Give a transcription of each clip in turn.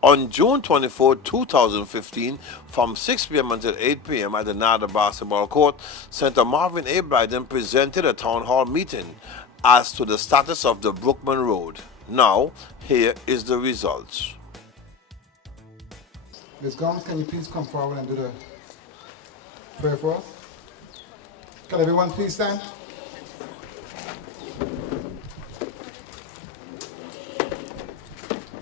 On June 24, 2015, from 6 p.m. until 8 p.m. at the Nada Basketball Court, Senator Marvin A. Blyden presented a town hall meeting as to the status of the Brookman Road. Now, here is the results. Ms. Gomes, can you please come forward and do the prayer for us? Can everyone please stand?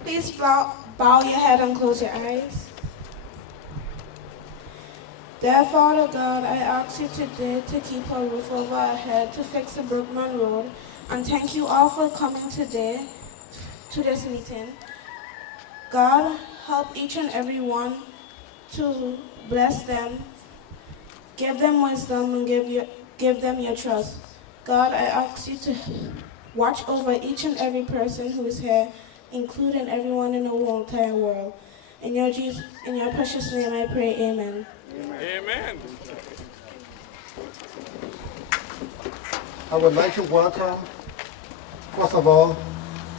Please bow your head and close your eyes. Dear Father God, I ask you today to keep a roof over our head to fix the Brookman Road, and thank you all for coming today to this meeting. God, help each and every one to bless them, give them wisdom, and give them your trust. God, I ask you to watch over each and every person who is here, including everyone in the whole entire world. In your precious name I pray, amen. Amen. I would like to welcome, first of all,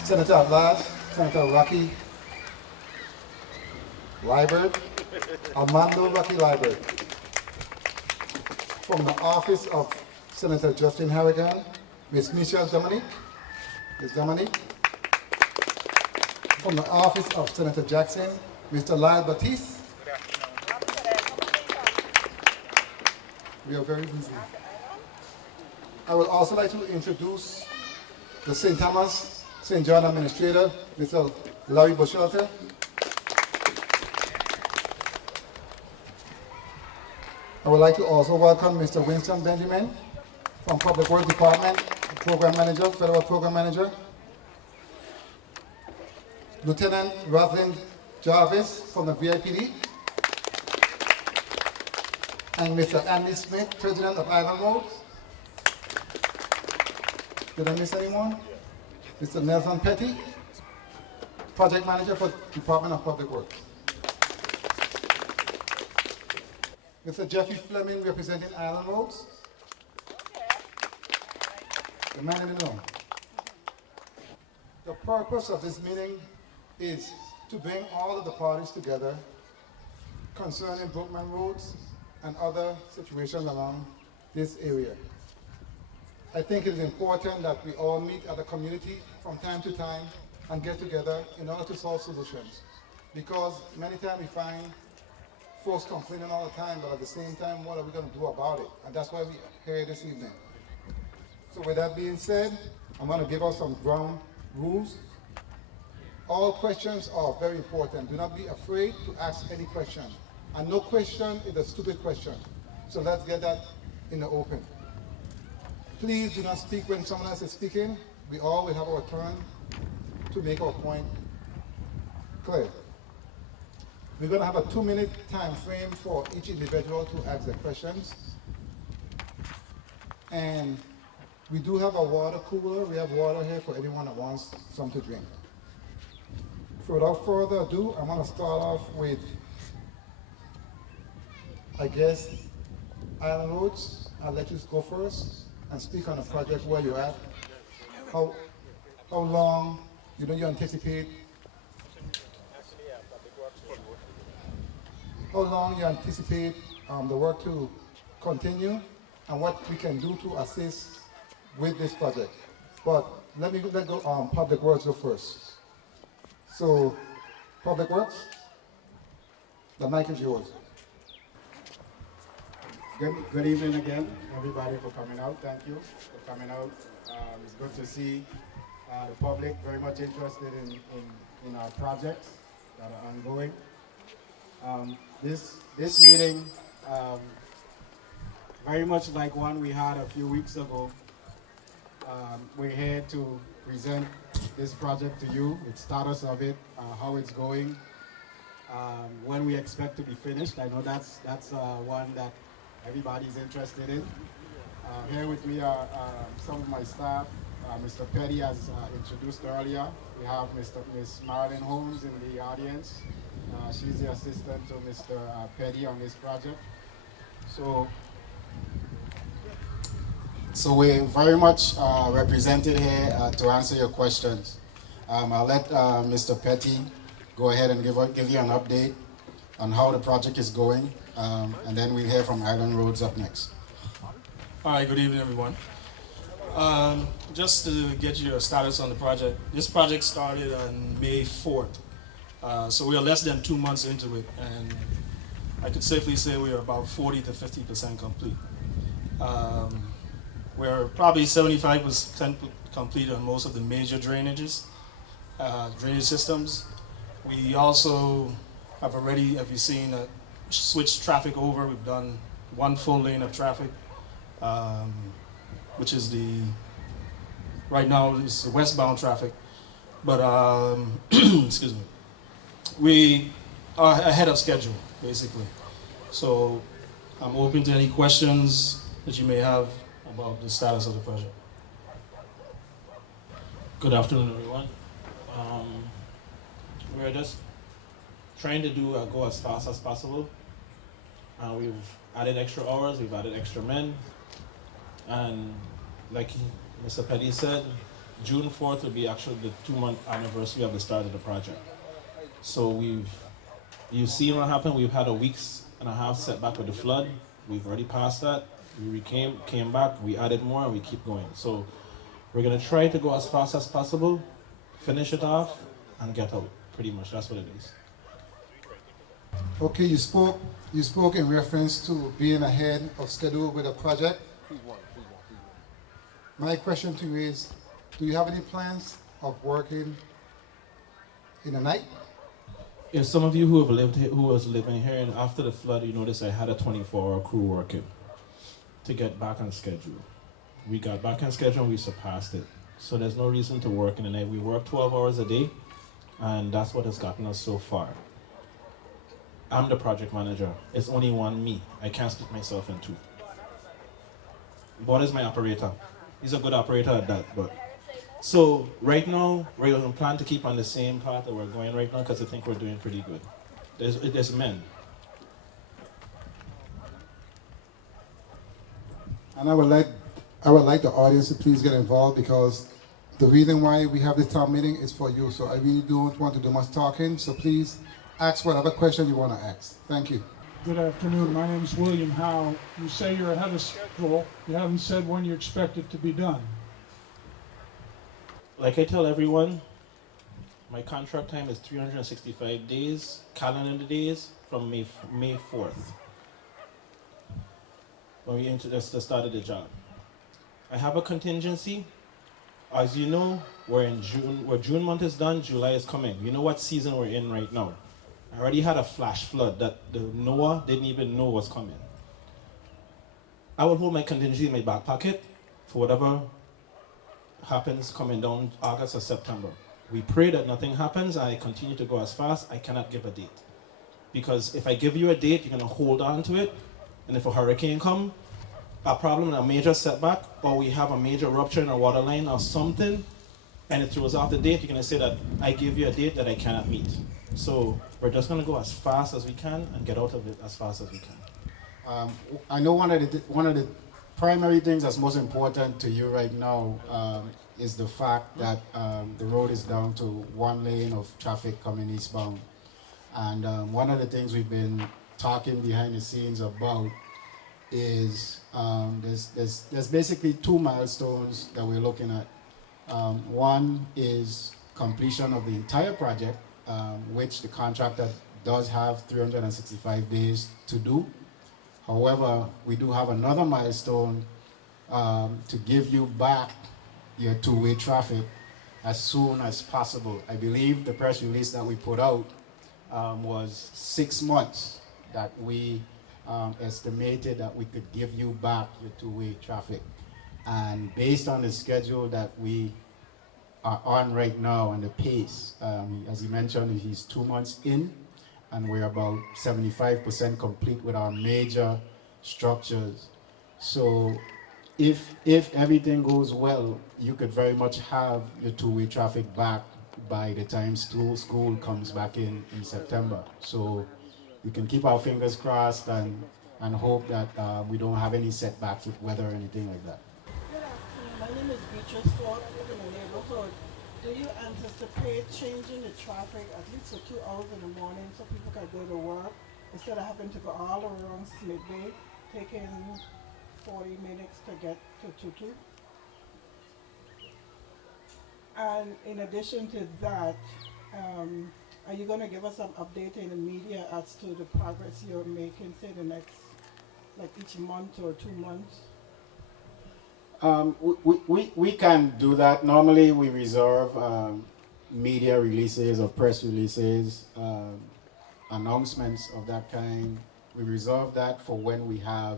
Senator at large, Senator Rocky Liebert, Armando Rocky Liebert. From the office of Senator Justin Harrigan, Ms. Michelle Dominique. Ms. Dominique. From the office of Senator Jackson, Mr. Lyle Batiste. We are very busy. I would also like to introduce the St. Thomas, St. John Administrator, Mr. Larry Bushelter. I would like to also welcome Mr. Winston Benjamin from Public Works Department, Program Manager, Federal Program Manager. Lieutenant Rosalind Jarvis from the VIPD. And Mr. Andy Smith, President of Island Roads. Did I miss anyone? Mr. Nelson Petty, Project Manager for Department of Public Works. Mr. Jeffrey Fleming, representing Island Roads. The man in the know. The purpose of this meeting is to bring all of the parties together concerning Brookman Roads and other situations along this area. I think it is important that we all meet as a community from time to time and get together in order to solve solutions. Because many times we find folks complaining all the time, but at the same time, what are we going to do about it? And that's why we're here this evening. So with that being said, I'm going to give us some ground rules. All questions are very important. Do not be afraid to ask any question. And no question is a stupid question. So let's get that in the open. Please do not speak when someone else is speaking. We all will have our turn to make our point clear. We're going to have a 2-minute time frame for each individual to ask their questions. And we do have a water cooler. We have water here for anyone that wants some to drink. So without further ado, I'm going to start off with, I guess, Island Roads. I'll let you go first and speak on the project where you're at. How long you anticipate? How long you anticipate the work to continue, and what we can do to assist with this project. But let go Public Works go first. So, Public Works, the mic is yours. Good evening again, everybody, for coming out. Thank you for coming out. It's good to see the public very much interested in our projects that are ongoing. This meeting, very much like one we had a few weeks ago, we're here to present this project to you, the status of it, how it's going, when we expect to be finished. I know that's one that everybody's interested in. Here with me are some of my staff. Mr. Petty, as introduced earlier. We have Miss Marilyn Holmes in the audience. She's the assistant to Mr. Petty on this project. So we're very much represented here to answer your questions. I'll let Mr. Petty go ahead and give you an update on how the project is going, and then we'll hear from Island Roads up next. All right, good evening, everyone. Just to get you a status on the project, this project started on May 4th. So we are less than 2 months into it, and I could safely say we are about 40 to 50% complete. We're probably 75% complete on most of the major drainage systems. We also have already, have you seen, switched traffic over. We've done 1 full lane of traffic, which is right now it's the westbound traffic. But, excuse me, we are ahead of schedule, basically. So I'm open to any questions that you may have about the status of the project. Good afternoon, everyone. We're just trying to go as fast as possible. We've added extra hours, we've added extra men, and like Mr. Petty said, June 4th will be actually the 2-month anniversary of the start of the project. So you've seen what happened. We've had a 1.5 weeks setback with the flood. We've already passed that. We came back, we added more, and we keep going. So we're gonna try to go as fast as possible, finish it off, and get out. Pretty much, that's what it is. Okay, you spoke in reference to being ahead of schedule with a project. My question to you is, do you have any plans of working in the night? If some of you who was living here and after the flood, you notice I had a 24-hour crew working to get back on schedule. We got back on schedule and we surpassed it. So there's no reason to work in the night. We work 12 hours a day, and that's what has gotten us so far. I'm the project manager. It's only one me. I can't split myself in two. Bob is my operator. He's a good operator at that, but so right now, we're going to plan to keep on the same path that we're going right now because I think we're doing pretty good. There's men. And I would like the audience to please get involved, because the reason why we have this town meeting is for you. So I really don't want to do much talking. So please ask whatever question you want to ask. Thank you. Good afternoon. My name is William Howe. You say you're ahead of schedule. You haven't said when you expect it to be done. Like I tell everyone, my contract time is 365 days, calendar days, from May 4th. When we introduced the start of the job. I have a contingency. As you know, we're in June. Where June month is done, July is coming. You know what season we're in right now. I already had a flash flood that the NOAA didn't even know was coming. I will hold my contingency in my back pocket for whatever happens coming down August or September. We pray that nothing happens. I continue to go as fast. I cannot give a date. Because if I give you a date, you're going to hold on to it. And if a hurricane comes, a problem, a major setback, or we have a major rupture in our water line or something, and it throws off the date, you're going to say that I gave you a date that I cannot meet. So we're just going to go as fast as we can and get out of it as fast as we can. I know one of the primary things that's most important to you right now is the fact that the road is down to 1 lane of traffic coming eastbound. And one of the things we've been talking behind the scenes about is there's basically 2 milestones that we're looking at. One is completion of the entire project, which the contractor does have 365 days to do. However, we do have another milestone to give you back your 2-way traffic as soon as possible. I believe the press release that we put out was 6 months that we estimated that we could give you back your 2-way traffic. And based on the schedule that we are on right now and the pace, as he mentioned, he's 2 months in, and we're about 75% complete with our major structures. So if everything goes well, you could very much have your 2-way traffic back by the time school comes back in September. So we can keep our fingers crossed and hope that we don't have any setbacks with weather or anything like that. Good afternoon. My name is Beatrice Ford. I live in the neighborhood Do you anticipate changing the traffic at least for 2 hours in the morning so people can go to work instead of having to go all around Smith Bay, taking 40 minutes to get to Tutu? And in addition to that, are you going to give us some update in the media as to the progress you're making, say the next, like each month or 2 months? We can do that. Normally we reserve media releases or press releases, announcements of that kind. We reserve that for when we have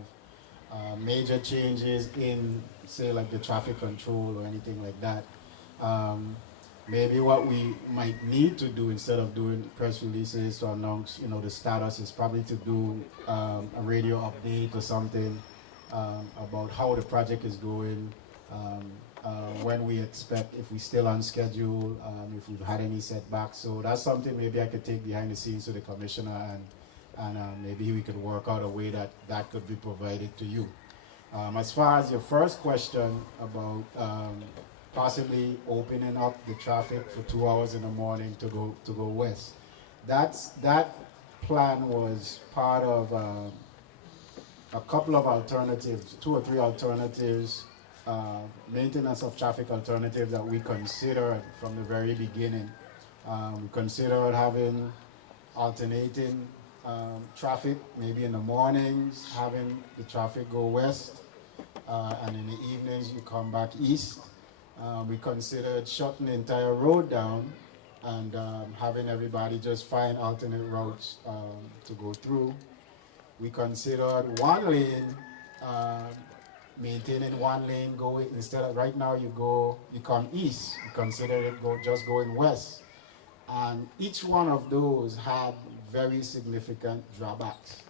major changes in, say, like the traffic control or anything like that. Maybe what we might need to do instead of doing press releases to announce, the status is probably to do a radio update or something about how the project is going, when we expect, if we're still on schedule, if we've had any setbacks. So that's something maybe I could take behind the scenes to the commissioner, and maybe we could work out a way that that could be provided to you. As far as your first question about possibly opening up the traffic for 2 hours in the morning to go west, that plan was part of a couple of alternatives, 2 or 3 alternatives, maintenance of traffic alternatives that we considered from the very beginning. We considered having alternating traffic, maybe in the mornings, having the traffic go west, and in the evenings you come back east. We considered shutting the entire road down and having everybody just find alternate routes to go through. We considered one lane, maintaining one lane going, instead of right now you come east, we consider it just going west. And each one of those had very significant drawbacks.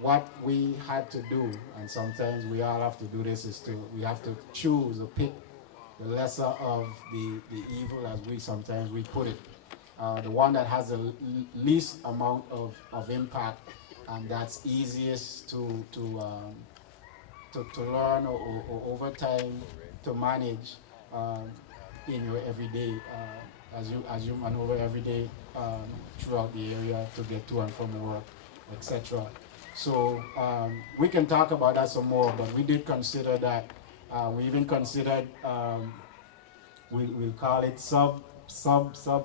What we had to do, and sometimes we all have to do this, is we have to choose or pick the lesser of the evil, as sometimes we put it. The one that has the least amount of impact, and that's easiest to learn or over time to manage in your everyday, as you maneuver every day throughout the area to get to and from work, etc. So we can talk about that some more, but we did consider that. We even considered, we'll call it sub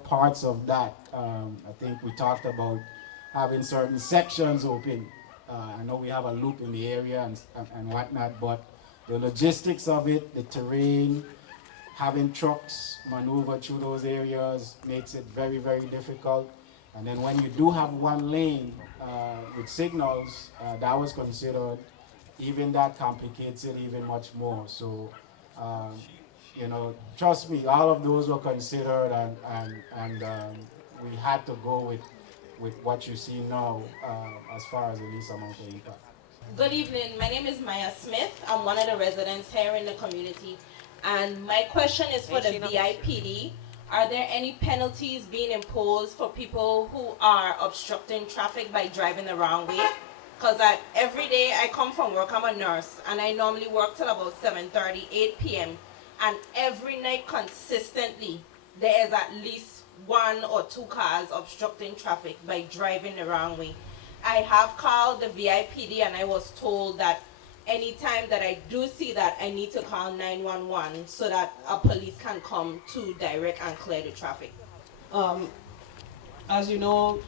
parts of that. I think we talked about having certain sections open. I know we have a loop in the area and whatnot, but the logistics of it, the terrain, having trucks maneuver through those areas makes it very, very difficult. And then when you do have one lane with signals, that was considered, even that complicates it even much more. So, trust me, all of those were considered, and we had to go with what you see now as far as the least amount of impact. Good evening. My name is Maya Smith. I'm one of the residents here in the community. And my question is for the VIPD. Are there any penalties being imposed for people who are obstructing traffic by driving the wrong way? Because every day I come from work, I'm a nurse, and I normally work till about 7:30, 8 p.m. And every night consistently, there is at least 1 or 2 cars obstructing traffic by driving the wrong way. I have called the VIPD and I was told that anytime that I do see that, I need to call 911 so that a police can come to direct and clear the traffic. As you know,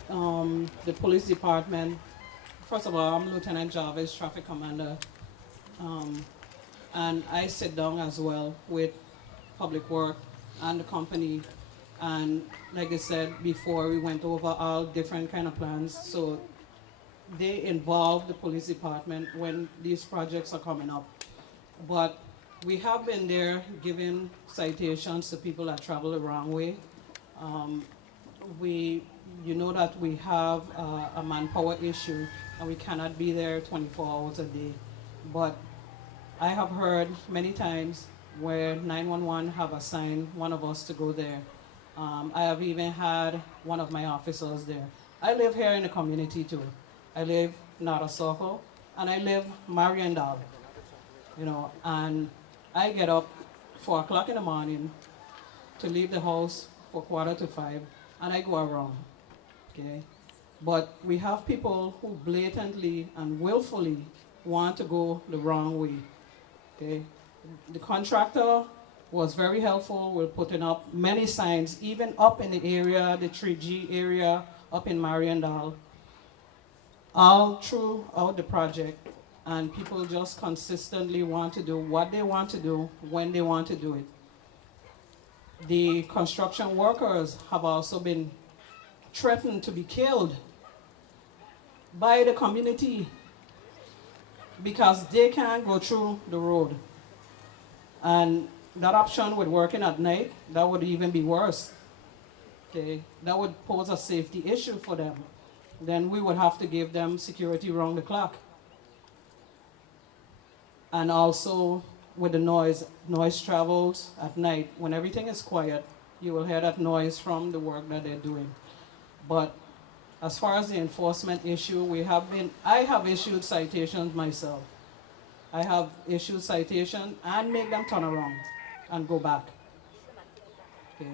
the police department, first of all, I'm Lieutenant Jarvis, traffic commander, and I sit down as well with public work and the company, and like I said before, we went over all different kind of plans, so they involve the police department when these projects are coming up. But we have been there giving citations to people that travel the wrong way. You know that we have a manpower issue and we cannot be there 24 hours a day. But I have heard many times where 911 have assigned one of us to go there. I have even had one of my officers there. I live here in the community too. I live Nara Circle, and I live Mariandal, and I get up 4 o'clock in the morning to leave the house for 4:45, and I go around, okay? But we have people who blatantly and willfully want to go the wrong way, okay? The contractor was very helpful with putting up many signs, even up in the area, the 3G area, up in Mariandal, all throughout the project, and people just consistently want to do what they want to do, when they want to do it. The construction workers have also been threatened to be killed by the community because they can't go through the road. And that option with working at night, that would even be worse. Okay, that would pose a safety issue for them. Then we would have to give them security round the clock. And also with the noise travels at night. When everything is quiet, you will hear that noise from the work that they're doing. But as far as the enforcement issue, I have issued citations myself. I have issued citations and make them turn around and go back. Okay.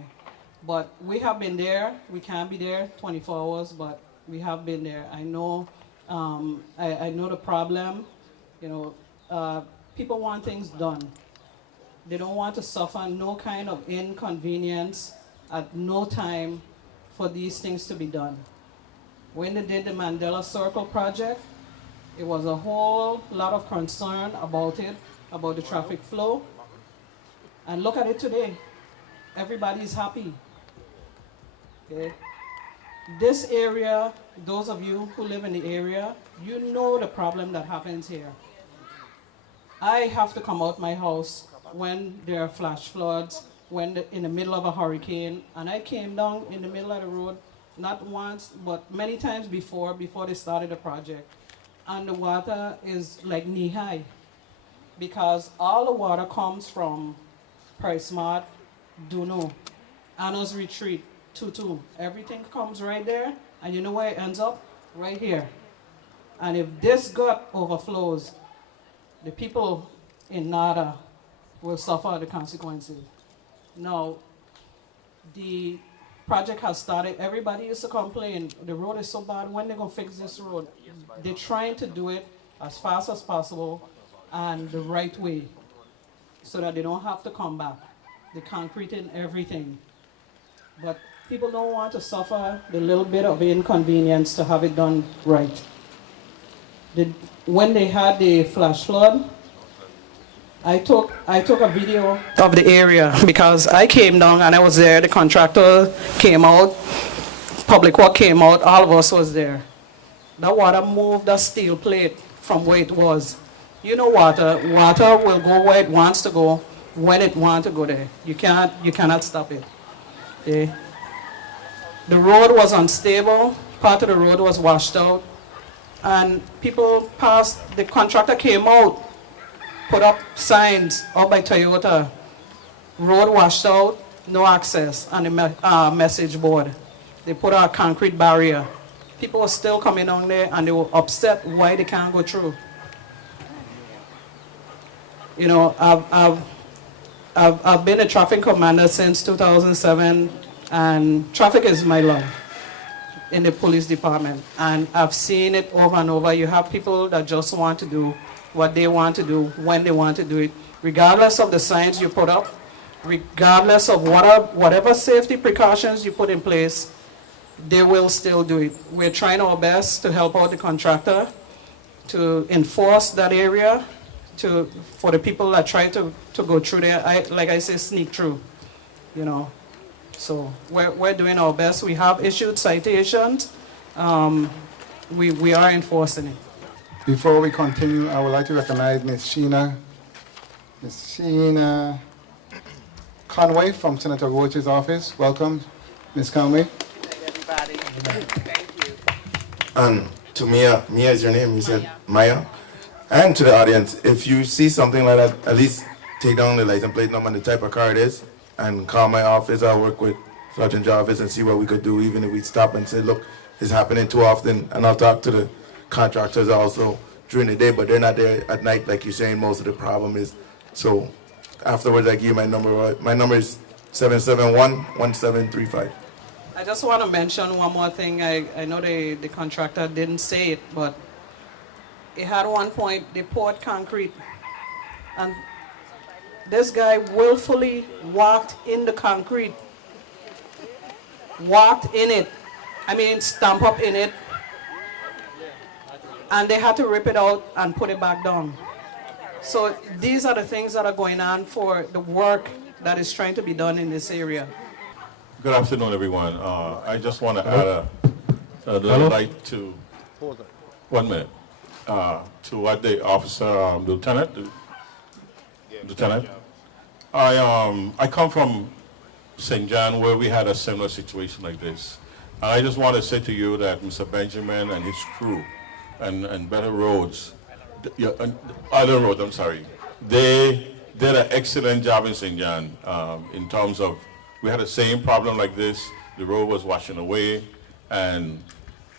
But we have been there. We can't be there 24 hours, but we have been there. I know, I know the problem. You know, people want things done. They don't want to suffer no kind of inconvenience at no time for these things to be done. When they did the Mandela Circle project, it was a whole lot of concern about it, about the traffic flow. And look at it today. Everybody's happy. Okay. This area, those of you who live in the area, you know the problem that happens here. I have to come out my house when there are flash floods, in the middle of a hurricane, and I came down in the middle of the road, not once, but many times before they started the project. And the water is like knee-high, because all the water comes from PriceSmart, Duno, Anna's Retreat, Tutu. Everything comes right there, and you know where it ends up? Right here. And if this gut overflows, the people in Nada will suffer the consequences. Now, the project has started. Everybody used to complain, the road is so bad, when they're going to fix this road? They're trying to do it as fast as possible and the right way so that they don't have to come back. The concrete and everything. But people don't want to suffer the little bit of inconvenience to have it done right. When they had the flash flood, I took a video of the area because I came down and I was there. The contractor came out, Public Works came out, all of us was there. That water moved that steel plate from where it was. You know water will go where it wants to go, when it wants to go there. You cannot stop it. Okay? The road was unstable, part of the road was washed out, and people passed, the contractor came out, put up signs up by Toyota, road washed out, no access, on the message board. They put out a concrete barrier. People were still coming on there and they were upset why they can't go through. You know, I've been a traffic commander since 2007, and traffic is my love in the police department. And I've seen it over and over. You have people that just want to do what they want to do, when they want to do it, regardless of the signs you put up, regardless of whatever safety precautions you put in place, they will still do it. We're trying our best to help out the contractor to enforce that area, for the people that try to go through there, like I say, sneak through, you know. So we're doing our best. We have issued citations. We are enforcing it. Before we continue, I would like to recognize Ms. Sheena Conway from Senator Roach's office. Welcome, Ms. Conway. Hey, everybody. Thank you. And to Mia is your name, you said Maya? And to the audience, if you see something like that, at least take down the license plate number and the type of car it is, and call my office. I'll work with Sergeant Jarvis and see what we could do, even if we stop and say, look, it's happening too often. And I'll talk to the contractors also during the day, but they're not there at night, like you're saying. Most of the problem is, so Afterwards, I give you my number. My number is 771-1735. I just want to mention one more thing. I know the contractor didn't say it, but it had one point, they poured concrete. And this guy willfully walked in the concrete. Walked in it. I mean, stamp up in it. And they had to rip it out and put it back down. So these are the things that are going on for the work that is trying to be done in this area. Good afternoon, everyone. I just want to add a little light to, 1 minute, to what the officer, Lieutenant, I come from St. John where we had a similar situation like this. And I just want to say to you that Mr. Benjamin and his crew and Better Roads, other roads, I'm sorry, they did an excellent job in St. John in terms of, we had the same problem like this, the road was washing away, and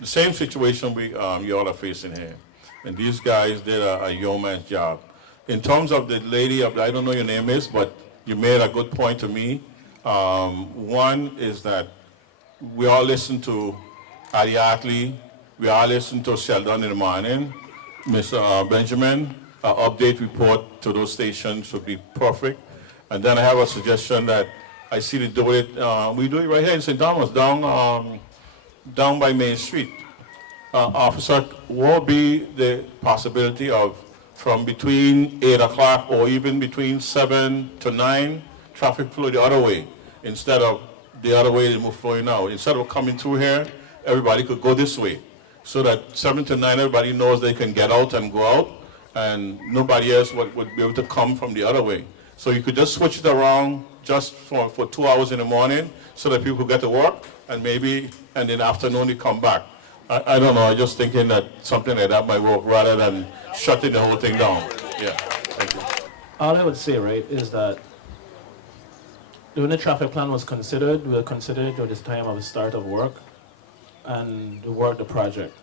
the same situation you all are facing here. And these guys did a yeoman's job. In terms of the lady, I don't know your name is, but you made a good point to me. One is that we all listen to Adi Atley, we all listen to Sheldon in the morning. Mr. Benjamin, update report to those stations would be perfect. And then I have a suggestion that I see to do it, we do it right here in St. Thomas, down by Main Street. Officer, what would be the possibility of from between 8 o'clock or even between 7 to 9, traffic flow the other way, instead of the other way they move flowing now. Instead of coming through here, everybody could go this way. So that 7 to 9, everybody knows they can get out and go out, and nobody else would be able to come from the other way. So you could just switch it around just for 2 hours in the morning so that people could get to work, and maybe in the afternoon they come back. I don't know, I'm just thinking that something like that might work rather than shutting the whole thing down. Yeah, thank you. All I would say, right, is that when the traffic plan was considered, we considered it at this time of the start of work and the project.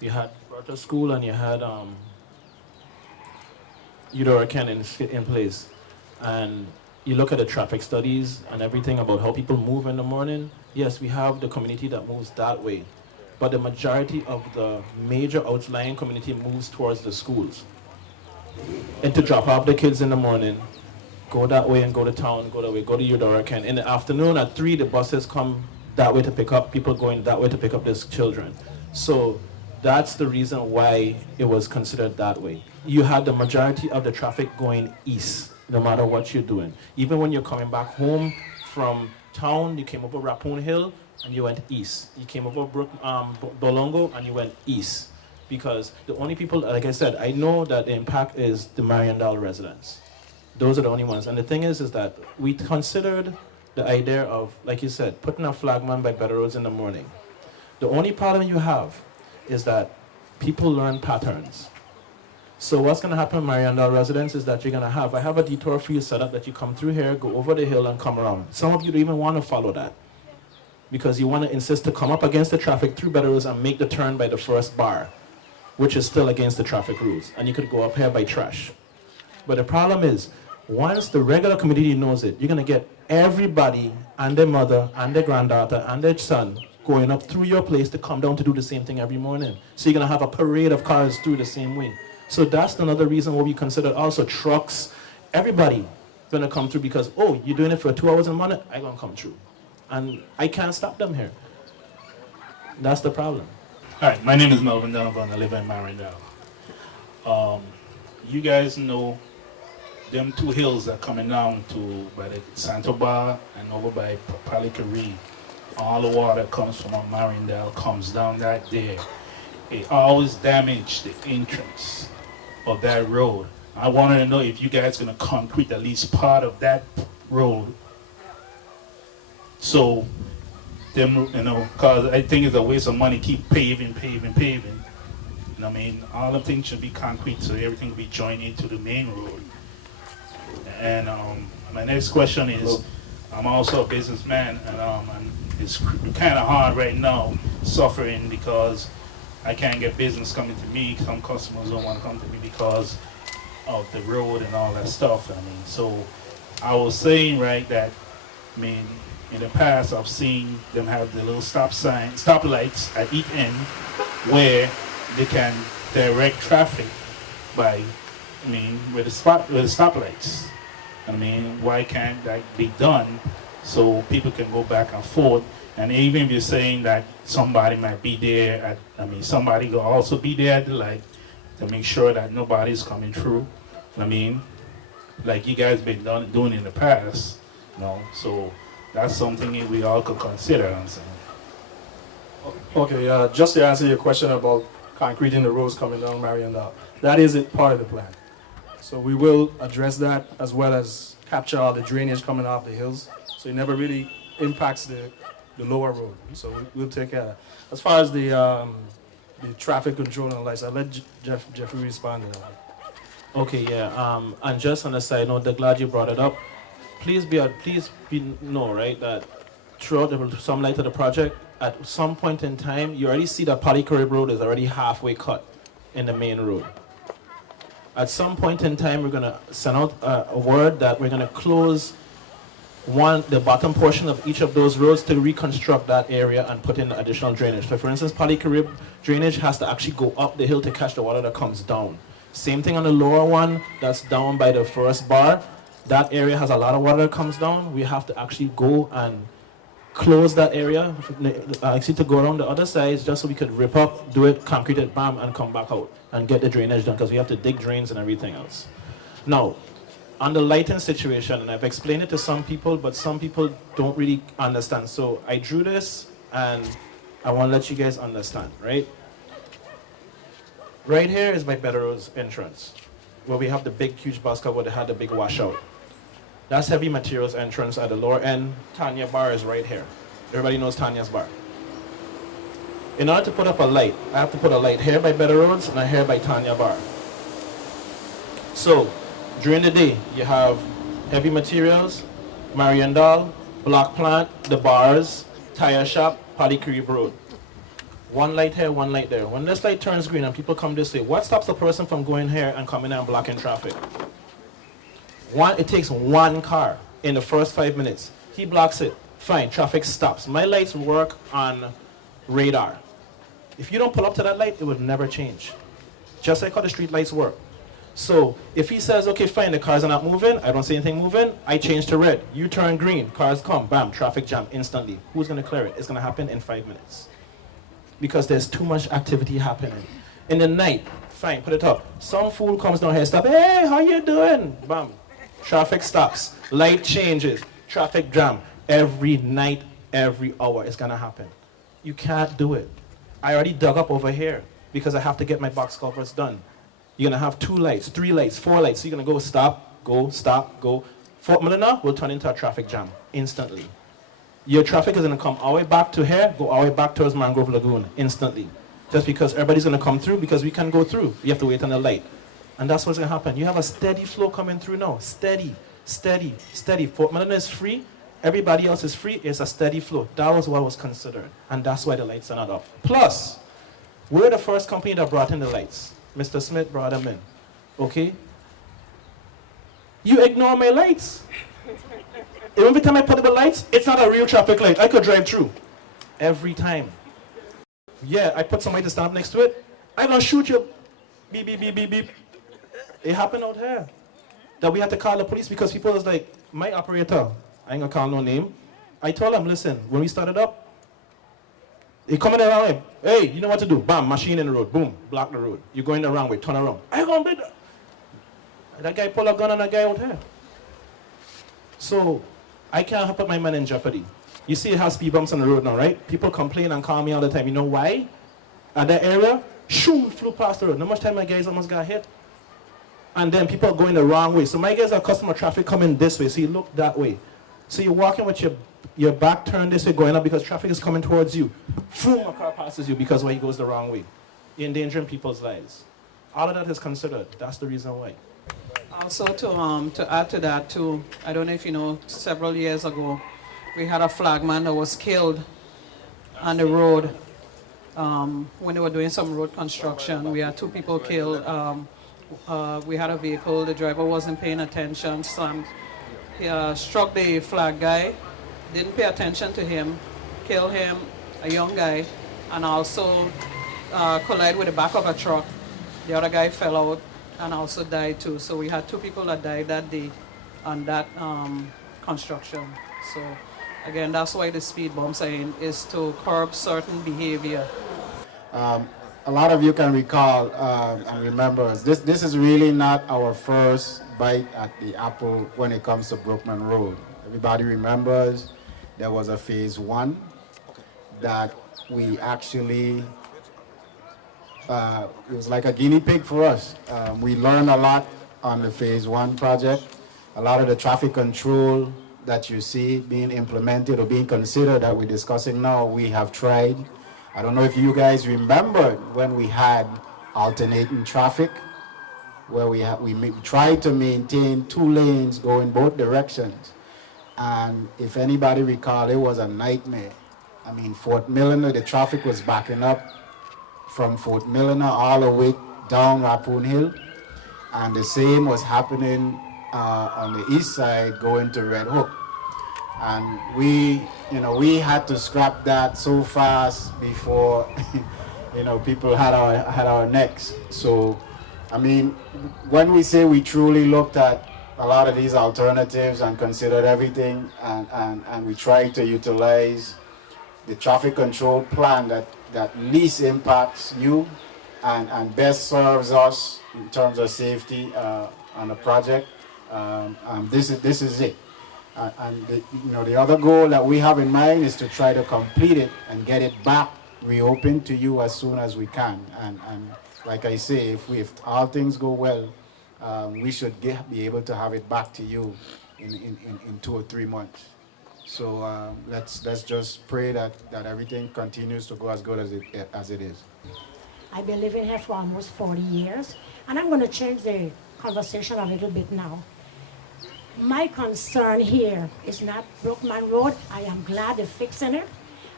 You had Roger School and you had Eudora Ken in place. And you look at the traffic studies and everything about how people move in the morning. Yes, we have the community that moves that way, but the majority of the major outlying community moves towards the schools. And to drop off the kids in the morning, go that way and go to town, go that way, go to Eudora Ken. In the afternoon at 3, the buses come that way to pick up people going that way to pick up these children. So that's the reason why it was considered that way. You had the majority of the traffic going east, no matter what you're doing. Even when you're coming back home from town, you came over Rappoon Hill and you went east. You came over Bolongo and you went east. Because the only people, like I said, I know that the impact is the Mariandal residents. Those are the only ones. And the thing is that we considered the idea of, like you said, putting a flagman by Better Roads in the morning. The only problem you have is that people learn patterns. So what's going to happen in Mariandal residents is that you're going to have, I have a detour for you set up that you come through here, go over the hill and come around. Some of you don't even want to follow that because you want to insist to come up against the traffic through Better Roads and make the turn by the first bar, which is still against the traffic rules. And you could go up here by Trash. But the problem is, once the regular community knows it, you're going to get everybody and their mother and their granddaughter and their son going up through your place to come down to do the same thing every morning. So you're going to have a parade of cars through the same way. So that's another reason why we consider also trucks, everybody going to come through because, oh, you're doing it for 2 hours a morning, I'm going to come through. And I can't stop them here. That's the problem. Hi, my name is Marvin. I live in Marindale. You guys know them two hills that are coming down to by the Santo Bar and over by Palikari. All the water comes from Marindale, comes down that there. It always damages the entrance of that road. I wanted to know if you guys are going to concrete at least part of that road. So, them, you know, because I think it's a waste of money, keep paving. I mean, all the things should be concrete so everything will be joined into the main road. And my next question is, I'm also a businessman, and it's kind of hard right now, suffering because I can't get business coming to me. Some customers don't want to come to me because of the road and all that stuff. I mean, so I was saying, right, that, I mean, in the past, I've seen them have the little stoplights at each end where they can direct traffic by, I mean, with the stoplights. I mean, why can't that be done so people can go back and forth? And even if you're saying that somebody might be there at, I mean, somebody will also be there at the light to make sure that nobody's coming through. I mean, like you guys been doing in the past, you know, so that's something that we all could consider. I'm saying. Okay, just to answer your question about concreting the roads coming down Marion, that is part of the plan. So we will address that as well as capture all the drainage coming off the hills. So it never really impacts the lower road. So we'll take care of that. As far as the traffic control and lights, I'll let Jeffrey respond to that. Okay, yeah. And just on a side note, glad you brought it up. Please know, right, that throughout some light of the project, at some point in time, you already see that Polycarib Road is already halfway cut in the main road. At some point in time, we're going to send out a word that we're going to close the bottom portion of each of those roads to reconstruct that area and put in additional drainage. So for instance, Polycarib drainage has to actually go up the hill to catch the water that comes down. Same thing on the lower one that's down by the first bar. That area has a lot of water that comes down. We have to actually go and close that area, actually to go around the other side just so we could rip up, do it, concrete it, bam, and come back out and get the drainage done because we have to dig drains and everything else. Now, on the lighting situation, and I've explained it to some people, but some people don't really understand. So I drew this and I want to let you guys understand, right? Right here is my Bedrose entrance, where we have the big, huge basket where they had the big washout. That's heavy materials entrance at the lower end. Tanya Bar is right here. Everybody knows Tanya's Bar. In order to put up a light, I have to put a light here by Better Roads and a here by Tanya Bar. So, during the day, you have heavy materials, Mariandal, Block Plant, the bars, tire shop, Polycarib Road. One light here, one light there. When this light turns green and people come this way, what stops the person from going here and coming and blocking traffic? It takes one car in the first 5 minutes. He blocks it, fine, traffic stops. My lights work on radar. If you don't pull up to that light, it would never change. Just like how the street lights work. So if he says, okay, fine, the cars are not moving, I don't see anything moving, I change to red. You turn green, cars come, bam, traffic jam instantly. Who's going to clear it? It's going to happen in 5 minutes. Because there's too much activity happening. In the night, fine, put it up. Some fool comes down here, stop, hey, how you doing? Bam. Traffic stops, light changes, traffic jam. Every night, every hour, it's gonna happen. You can't do it. I already dug up over here because I have to get my box culverts done. You're gonna have 2 lights, 3 lights, 4 lights. So you're gonna go stop, go. Fort Milner will turn into a traffic jam instantly. Your traffic is gonna come all the way back to here, go all the way back towards Mangrove Lagoon instantly. Just because everybody's gonna come through because we can go through. You have to wait on the light. And that's what's going to happen. You have a steady flow coming through now. Steady, steady, steady. Fort Milner is free. Everybody else is free. It's a steady flow. That was what was considered. And that's why the lights are not off. Plus, we're the first company that brought in the lights. Mr. Smith brought them in. Okay? You ignore my lights. Every time I put up the lights, it's not a real traffic light. I could drive through. Every time. Yeah, I put somebody to stand up next to it. I'm going to shoot you. Beep, beep, beep, beep, beep. It happened out here. That we had to call the police because people was like, my operator, I ain't gonna call no name. I told him, listen, when we started up, he coming around him, hey, you know what to do. Bam, machine in the road, boom, block the road. You're going the wrong way, turn around. I gonna be there. That guy pulled a gun on that guy out here. So, I can't put my man in jeopardy. You see it has speed bumps on the road now, right? People complain and call me all the time. You know why? At that area, shoo, flew past the road. No much time my guys almost got hit. And then people are going the wrong way. So my guys are customer traffic coming this way, so you look that way. So you're walking with your back turned this way going up because traffic is coming towards you. Boom, a car passes you because he goes the wrong way. You're endangering people's lives. All of that is considered. That's the reason why. Also to add to that too, I don't know if you know, several years ago, we had a flagman that was killed on the road when they were doing some road construction. We had 2 people killed. we had a vehicle, the driver wasn't paying attention, slammed, he struck the flag guy, didn't pay attention to him, killed him, a young guy, and also collided with the back of a truck. The other guy fell out and also died too. So we had 2 people that died that day on that construction. So again, that's why the speed bumps are in, is to curb certain behavior. A lot of you can recall and remember, this is really not our first bite at the apple when it comes to Brookman Road. Everybody remembers there was a phase 1 that we actually, it was like a guinea pig for us. We learned a lot on the phase 1 project. A lot of the traffic control that you see being implemented or being considered that we're discussing now, we have tried. I don't know if you guys remember when we had alternating traffic, where we tried to maintain 2 lanes going both directions. And if anybody recall, it was a nightmare. I mean, Fort Milliner, the traffic was backing up from Fort Milliner all the way down Rappoon Hill. And the same was happening on the east side going to Red Hook. And we had to scrap that so fast before, people had our necks. So, I mean, when we say we truly looked at a lot of these alternatives and considered everything, and we tried to utilize the traffic control plan that least impacts you and best serves us in terms of safety on the project, this is it. And the other goal that we have in mind is to try to complete it and get it back reopened to you as soon as we can. And like I say, if all things go well, we should be able to have it back to you in 2 or 3 months. So let's just pray that everything continues to go as good as it is. I've been living here for almost 40 years, and I'm going to change the conversation a little bit now. My concern here is not Brookman Road. I am glad they're fixing it,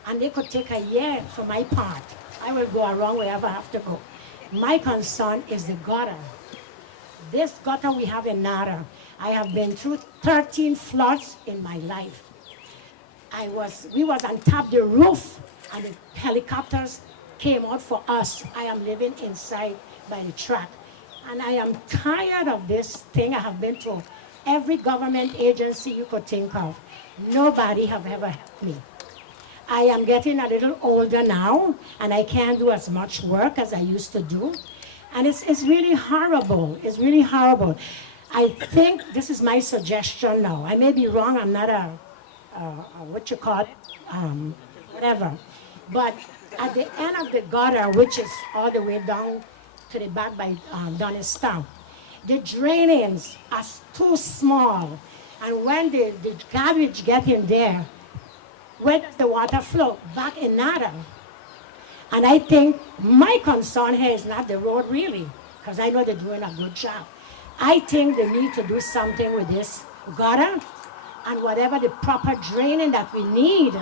and they could take a year for my part. I will go around wherever I have to go. My concern is the gutter. This gutter we have in Nara, I have been through 13 floods in my life. We was on top of the roof, and the helicopters came out for us. I am living inside by the track, and I am tired of this thing. I have been to every government agency you could think of. Nobody have ever helped me. I am getting a little older now, and I can't do as much work as I used to do. And it's really horrible. It's really horrible. I think this is my suggestion now. I may be wrong. I'm not whatever. But at the end of the gutter, which is all the way down to the back by Donnestown, the drainings are too small. And when the garbage gets in there, where does the water flow? Back in Nara. And I think my concern here is not the road really, because I know they're doing a good job. I think they need to do something with this gutter and whatever the proper draining that we need,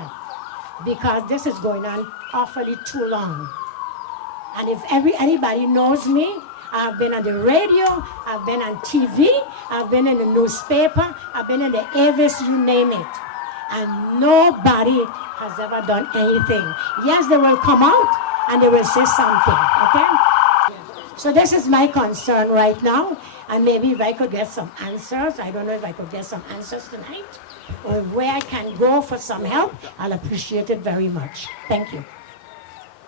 because this is going on awfully too long. And if anybody knows me, I've been on the radio, I've been on TV, I've been in the newspaper, I've been in the Avis, you name it. And nobody has ever done anything. Yes, they will come out and they will say something, okay? So this is my concern right now. And maybe if I could get some answers, I don't know if I could get some answers tonight, or where I can go for some help, I'll appreciate it very much. Thank you.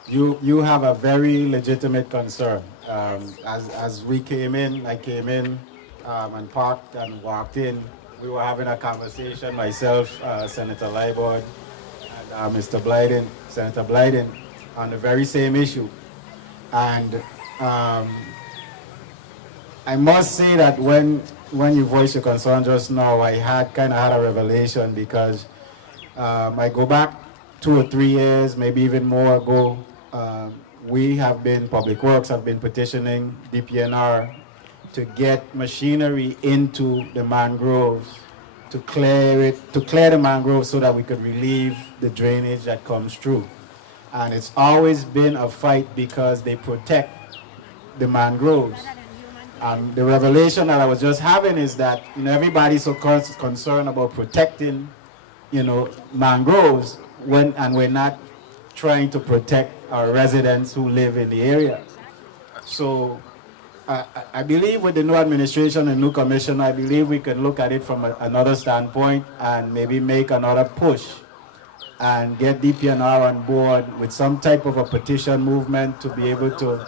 You have a very legitimate concern. As we came in, I came in and parked and walked in. We were having a conversation, myself, Senator Liebord, and Mr. Blyden, Senator Blyden, on the very same issue. And I must say that when you voiced your concern just now, I kind of had a revelation, because I go back 2 or 3 years, maybe even more ago. Public Works have been petitioning DPNR to get machinery into the mangroves, to clear the mangroves so that we could relieve the drainage that comes through. And it's always been a fight because they protect the mangroves. And the revelation that I was just having is that, everybody's so concerned about protecting, mangroves and we're not trying to protect our residents who live in the area. So I believe with the new administration and new commission, I believe we can look at it from another standpoint and maybe make another push and get DPNR on board with some type of a petition movement to be able to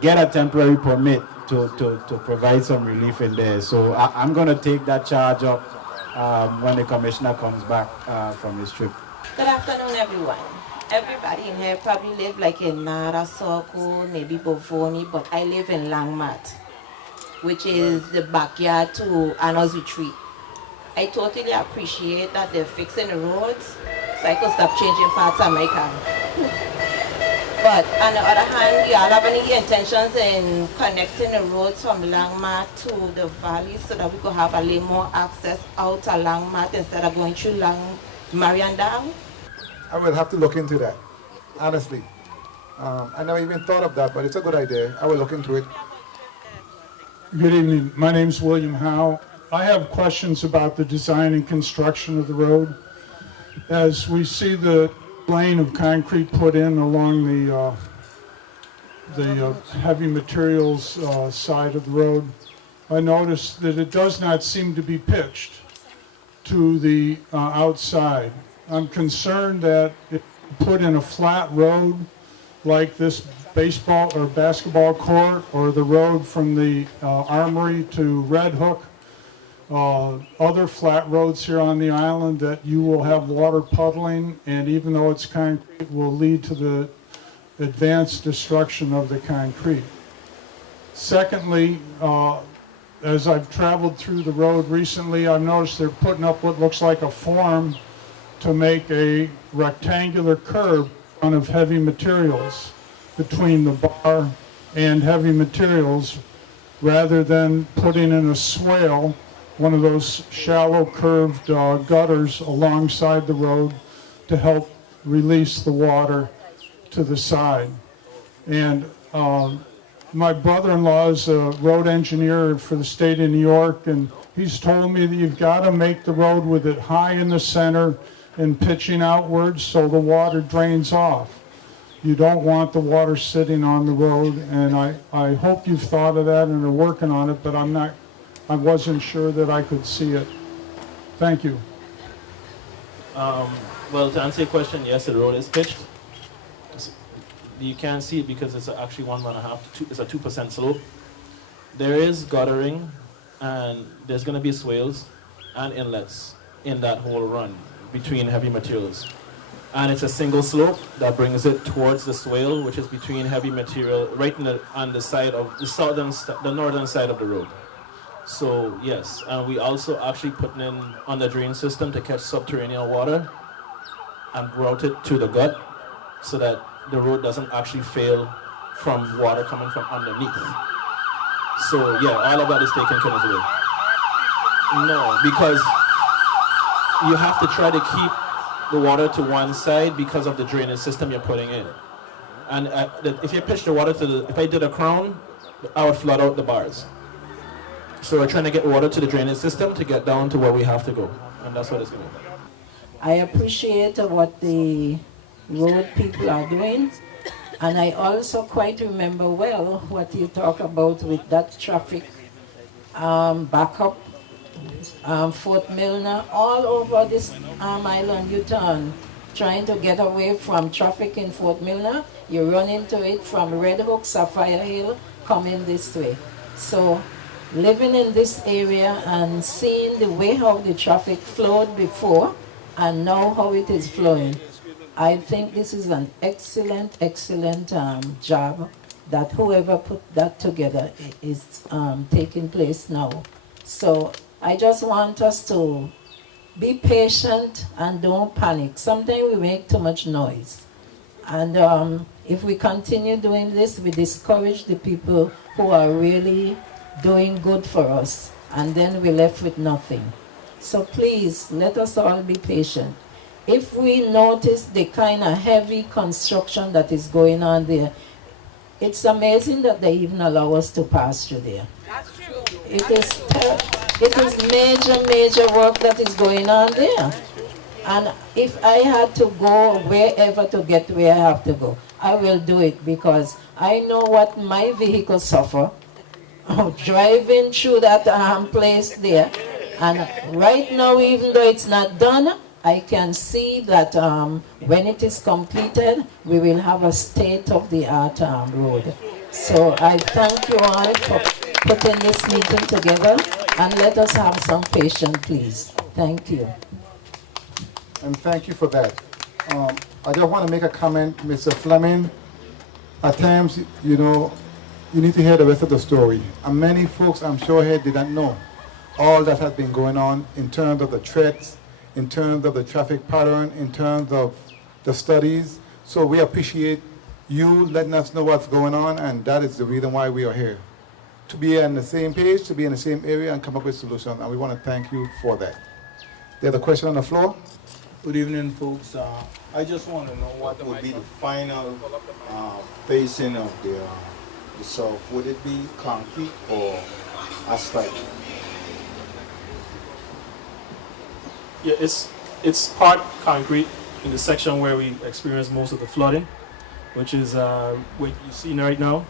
get a temporary permit to provide some relief in there. So I'm going to take that charge up when the commissioner comes back from his trip. Good afternoon, everyone. Everybody in here probably live like in Nara, Soko, maybe Bovoni, but I live in Langmat, which is the backyard to Anna's Retreat. I totally appreciate that they're fixing the roads so I could stop changing parts of my car. But on the other hand, do you all have any intentions in connecting the roads from Langmat to the valley so that we could have a little more access out to Langmat instead of going through Marian Dam? I will have to look into that, honestly. I never even thought of that, but it's a good idea. I will look into it. Good evening. My name's William Howe. I have questions about the design and construction of the road. As we see the lane of concrete put in along the heavy materials side of the road, I noticed that it does not seem to be pitched to the outside. I'm concerned that if put in a flat road like this baseball or basketball court or the road from the Armory to Red Hook, other flat roads here on the island, that you will have water puddling, and even though it's concrete, will lead to the advanced destruction of the concrete. Secondly, as I've traveled through the road recently, I've noticed they're putting up what looks like a form to make a rectangular curve in front of heavy materials between the bar and heavy materials, rather than putting in a swale, one of those shallow curved gutters alongside the road to help release the water to the side. And my brother-in-law is a road engineer for the state of New York, and he's told me that you've got to make the road with it high in the center and pitching outwards so the water drains off. You don't want the water sitting on the road, and I hope you've thought of that and are working on it, but I wasn't sure that I could see it. Thank you. Well, to answer your question, yes, the road is pitched. You can't see it because it's actually 1.5 to 2. It's a 2% slope. There is guttering, and there's going to be swales and inlets in that whole run between heavy materials. And it's a single slope that brings it towards the swale, which is between heavy material, right on the side of the northern side of the road. So yes, and we also actually putting in on the drain system to catch subterranean water and route it to the gut so that the road doesn't actually fail from water coming from underneath. So yeah, all of that is taken care of. No, because you have to try to keep the water to one side because of the drainage system you're putting in. And if you pitch the water if I did a crown, I would flood out the bars. So we're trying to get water to the drainage system to get down to where we have to go. And that's what it's going to be. I appreciate what the road people are doing. And I also quite remember well what you talk about with that traffic backup. Fort Milner, all over this island you turn, trying to get away from traffic in Fort Milner, you run into it from Red Hook, Sapphire Hill, coming this way. So living in this area and seeing the way how the traffic flowed before and now how it is flowing, I think this is an excellent job that whoever put that together is taking place now. So I just want us to be patient and don't panic. Sometimes we make too much noise. And if we continue doing this, we discourage the people who are really doing good for us. And then we're left with nothing. So please, let us all be patient. If we notice the kind of heavy construction that is going on there, It's amazing that they even allow us to pass through there. It is major work that is going on there. And if I had to go wherever to get where I have to go, I will do it because I know what my vehicle suffer driving through that place there. And right now, even though it's not done, I can see that when it is completed, we will have a state-of-the-art road. So I thank you all for putting this meeting together, and let us have some patience, please. Thank you. And thank you for that. I just want to make a comment, Mr. Fleming. At times, you know, you need to hear the rest of the story. And many folks, I'm sure, here did not know all that has been going on in terms of the threats, in terms of the traffic pattern, in terms of the studies. So we appreciate you letting us know what's going on, and that is the reason why we are here. To be on the same page, to be in the same area, and come up with solutions. And we want to thank you for that. There's a question on the floor. Good evening, folks. I just want to know what would be the final facing of the surf. Would it be concrete or asphalt? Yeah, it's part concrete in the section where we experience most of the flooding, which is what you see right now,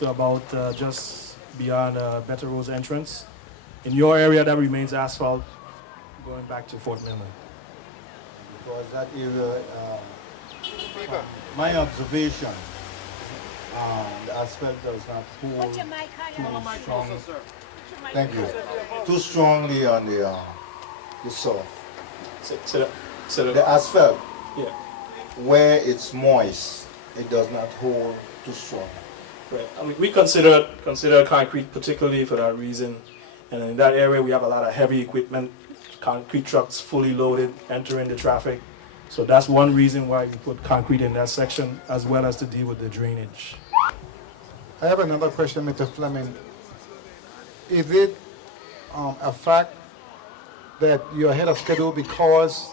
to about just beyond Better Road's entrance. In your area, that remains asphalt going back to Fort Milner. Because that area, my observation, the asphalt does not hold too strong. Thank you. Too strongly on the surf. The asphalt, yeah, where it's moist, it does not hold too strong. Right. I mean, we consider concrete particularly for that reason, and in that area we have a lot of heavy equipment, concrete trucks fully loaded entering the traffic. So that's one reason why we put concrete in that section, as well as to deal with the drainage. I have another question, Mr. Fleming. Is it a fact that you're ahead of schedule because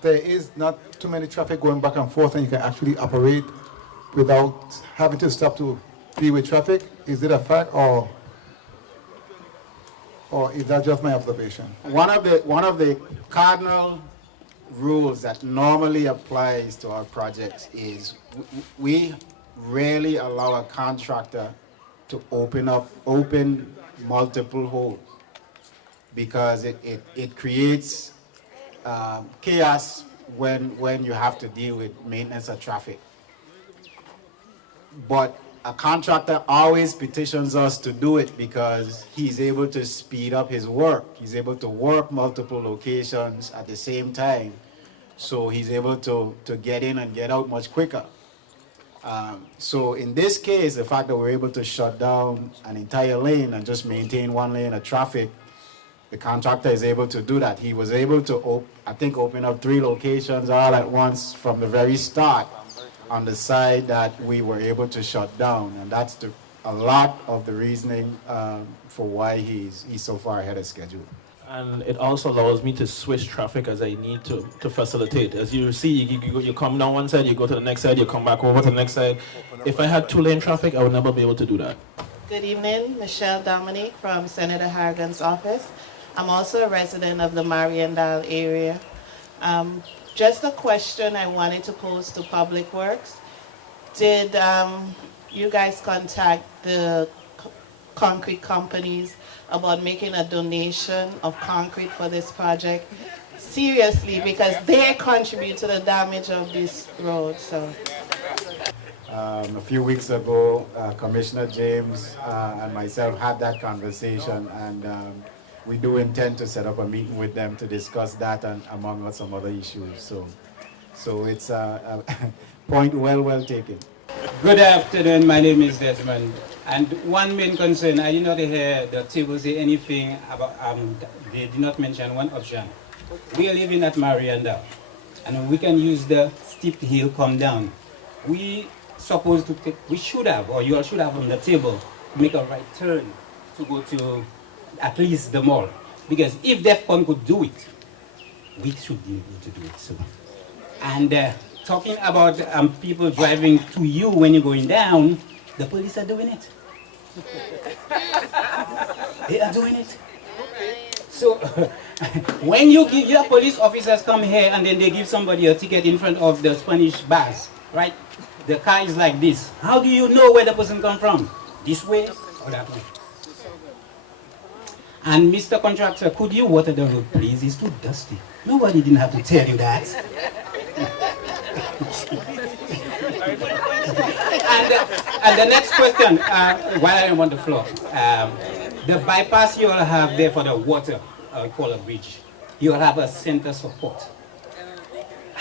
there is not too many traffic going back and forth and you can actually operate without having to stop to deal with traffic? Is it a fact, or is that just my observation? One of the cardinal rules that normally applies to our projects is we rarely allow a contractor to open multiple holes, because it creates chaos when you have to deal with maintenance of traffic. But a contractor always petitions us to do it because he's able to speed up his work. He's able to work multiple locations at the same time, so he's able to get in and get out much quicker. So in this case, the fact that we're able to shut down an entire lane and just maintain one lane of traffic, the contractor is able to do that. He was able to, I think, open up 3 locations all at once from the very start on the side that we were able to shut down. And that's a lot of the reasoning for why he's so far ahead of schedule. And it also allows me to switch traffic as I need to facilitate. As you see, you come down one side, you go to the next side, you come back over to the next side. If I had 2-lane traffic, I would never be able to do that. Good evening, Michelle Dominique from Senator Hargan's office. I'm also a resident of the Mariandal area. Just a question I wanted to pose to Public Works. Did you guys contact the concrete companies about making a donation of concrete for this project? Seriously, because they contribute to the damage of this road. So. A few weeks ago, Commissioner James and myself had that conversation, and we do intend to set up a meeting with them to discuss that and among some other issues. So it's a point well taken. Good afternoon, my name is Desmond. And one main concern, I did not hear the table say anything about, they did not mention one option. We are living at Marianda, and we can use the steep hill come down. We supposed to take, we should have, or you all should have on the table, make a right turn to go to at least the mall. Because if DEFCON could do it, we should be able to do it soon. And talking about people driving to you when you're going down, the police are doing it. They are doing it. So when you give your police officers come here and then they give somebody a ticket in front of the Spanish bars, right? The car is like this. How do you know where the person come from? This way or that way? And Mr. Contractor, could you water the road, please? It's too dusty. Nobody didn't have to tell you that. And the next question, while I am on the floor, the bypass you all have there for the water, call a bridge, you all have a center support.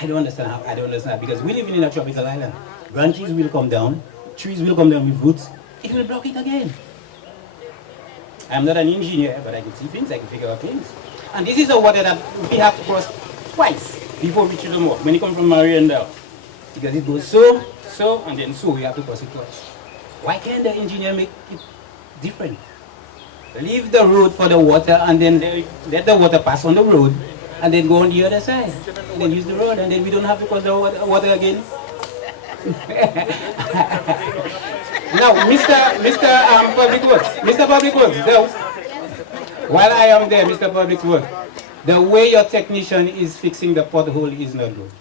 I don't understand how, because we live in a tropical island. Branches will come down, trees will come down with roots, it will block it again. I'm not an engineer, but I can see things, I can figure out things. And this is the water that we have to cross twice before we reach the mall, when you come from Mariandale. Because it goes so, and then so, we have to cross it twice. Why can't the engineer make it different? Leave the road for the water, and then let the water pass on the road, and then go on the other side. And then use the road, and then we don't have to cross the water again. Now, Mr. Public Works, while I am there, Mr. Public Works, the way your technician is fixing the pothole is not good.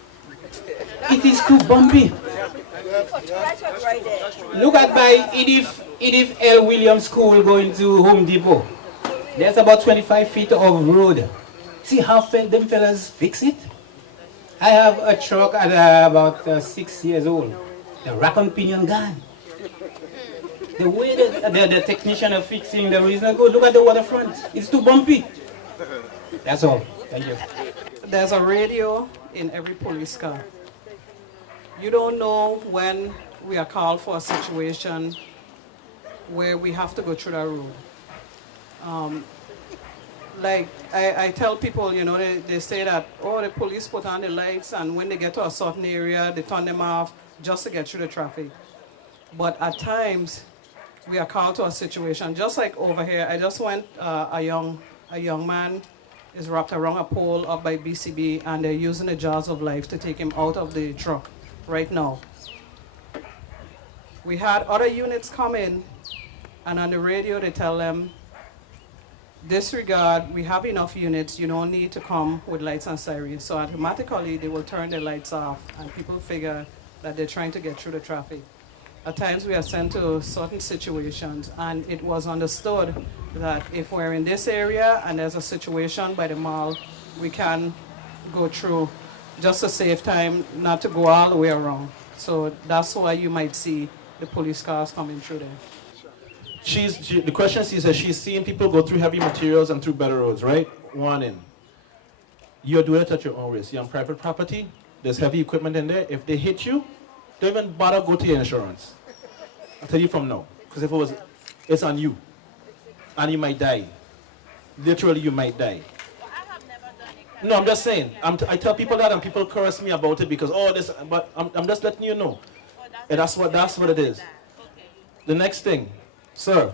It is too bumpy. Look at by Edith L. Williams School going to Home Depot. There's about 25 feet of road. See how them fellas fix it? I have a truck at about 6 years old. The rack and pinion gone. The way the technician are fixing the road is not good. Look at the waterfront. It's too bumpy. That's all. Thank you. There's a radio in every police car. You don't know when we are called for a situation where we have to go through that road. Like I tell people, you know, they say that, oh, the police put on the lights and when they get to a certain area, they turn them off just to get through the traffic. But at times, we are called to a situation, just like over here. I just went, a young man is wrapped around a pole up by BCB and they're using the jaws of life to take him out of the truck right now. We had other units come in and on the radio they tell them, disregard, we have enough units, you don't need to come with lights and sirens. So automatically they will turn the lights off and people figure that they're trying to get through the traffic. At times we are sent to certain situations and it was understood that if we're in this area and there's a situation by the mall, we can go through just to save time, not to go all the way around. So that's why you might see the police cars coming through there. The question is that she's seeing people go through heavy materials and through better roads, right? Warning. You're doing it at your own risk. You're on private property. There's heavy equipment in there. If they hit you, don't even bother go to your insurance. I'll tell you from now. Because if it was, it's on you. And you might die. Literally, you might die. No, I'm just saying. I tell people that and people curse me about it because, oh, this, but I'm just letting you know. And that's what it is. The next thing, sir,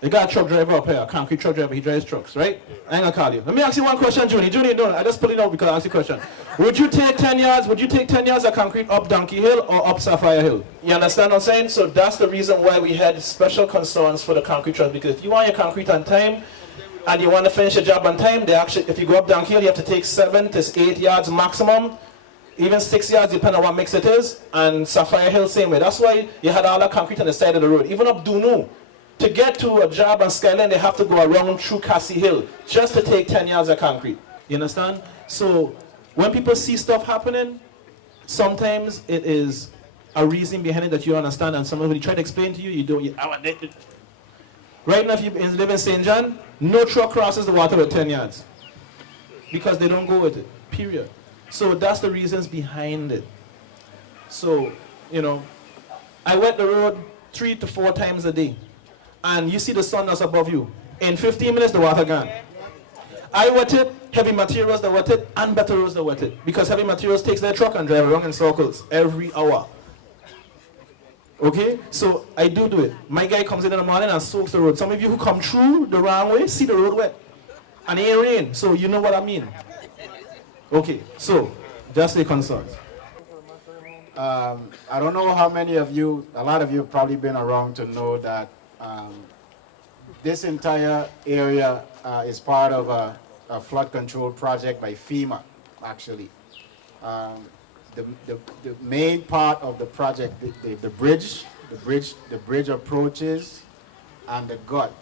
you got a truck driver up here, a concrete truck driver, he drives trucks, right? I ain't gonna call you. Let me ask you one question, Junie. Junie, no, I just pull it out because I asked you a question. Would you take 10 yards of concrete up Donkey Hill or up Sapphire Hill? You understand what I'm saying? So that's the reason why we had special concerns for the concrete trucks, because if you want your concrete on time and you want to finish your job on time, they actually, if you go up Donkey Hill, you have to take 7 to 8 yards maximum, even 6 yards, depending on what mix it is, and Sapphire Hill same way. That's why you had all that concrete on the side of the road. Even up Dunu, to get to a job on Skyline, they have to go around through Cassie Hill just to take 10 yards of concrete. You understand? So when people see stuff happening, sometimes it is a reason behind it that you understand, and somebody try to explain to you, you don't. Right now, if you live in St. John, no truck crosses the water with 10 yards because they don't go with it, period. So that's the reasons behind it. So, you know, I wet the road 3 to 4 times a day. And you see the sun that's above you. In 15 minutes, the water gone. I wet it, heavy materials that wet it, and better roads that wet it. Because heavy materials takes their truck and drive around in circles every hour. Okay? So I do it. My guy comes in the morning and soaks the road. Some of you who come through the wrong way, see the road wet. And it ain't rain, so you know what I mean. Okay, so just the concerns. I don't know how many of you, a lot of you have probably been around to know that this entire area is part of a flood control project by FEMA, actually. The main part of the project, the bridge approaches and the gut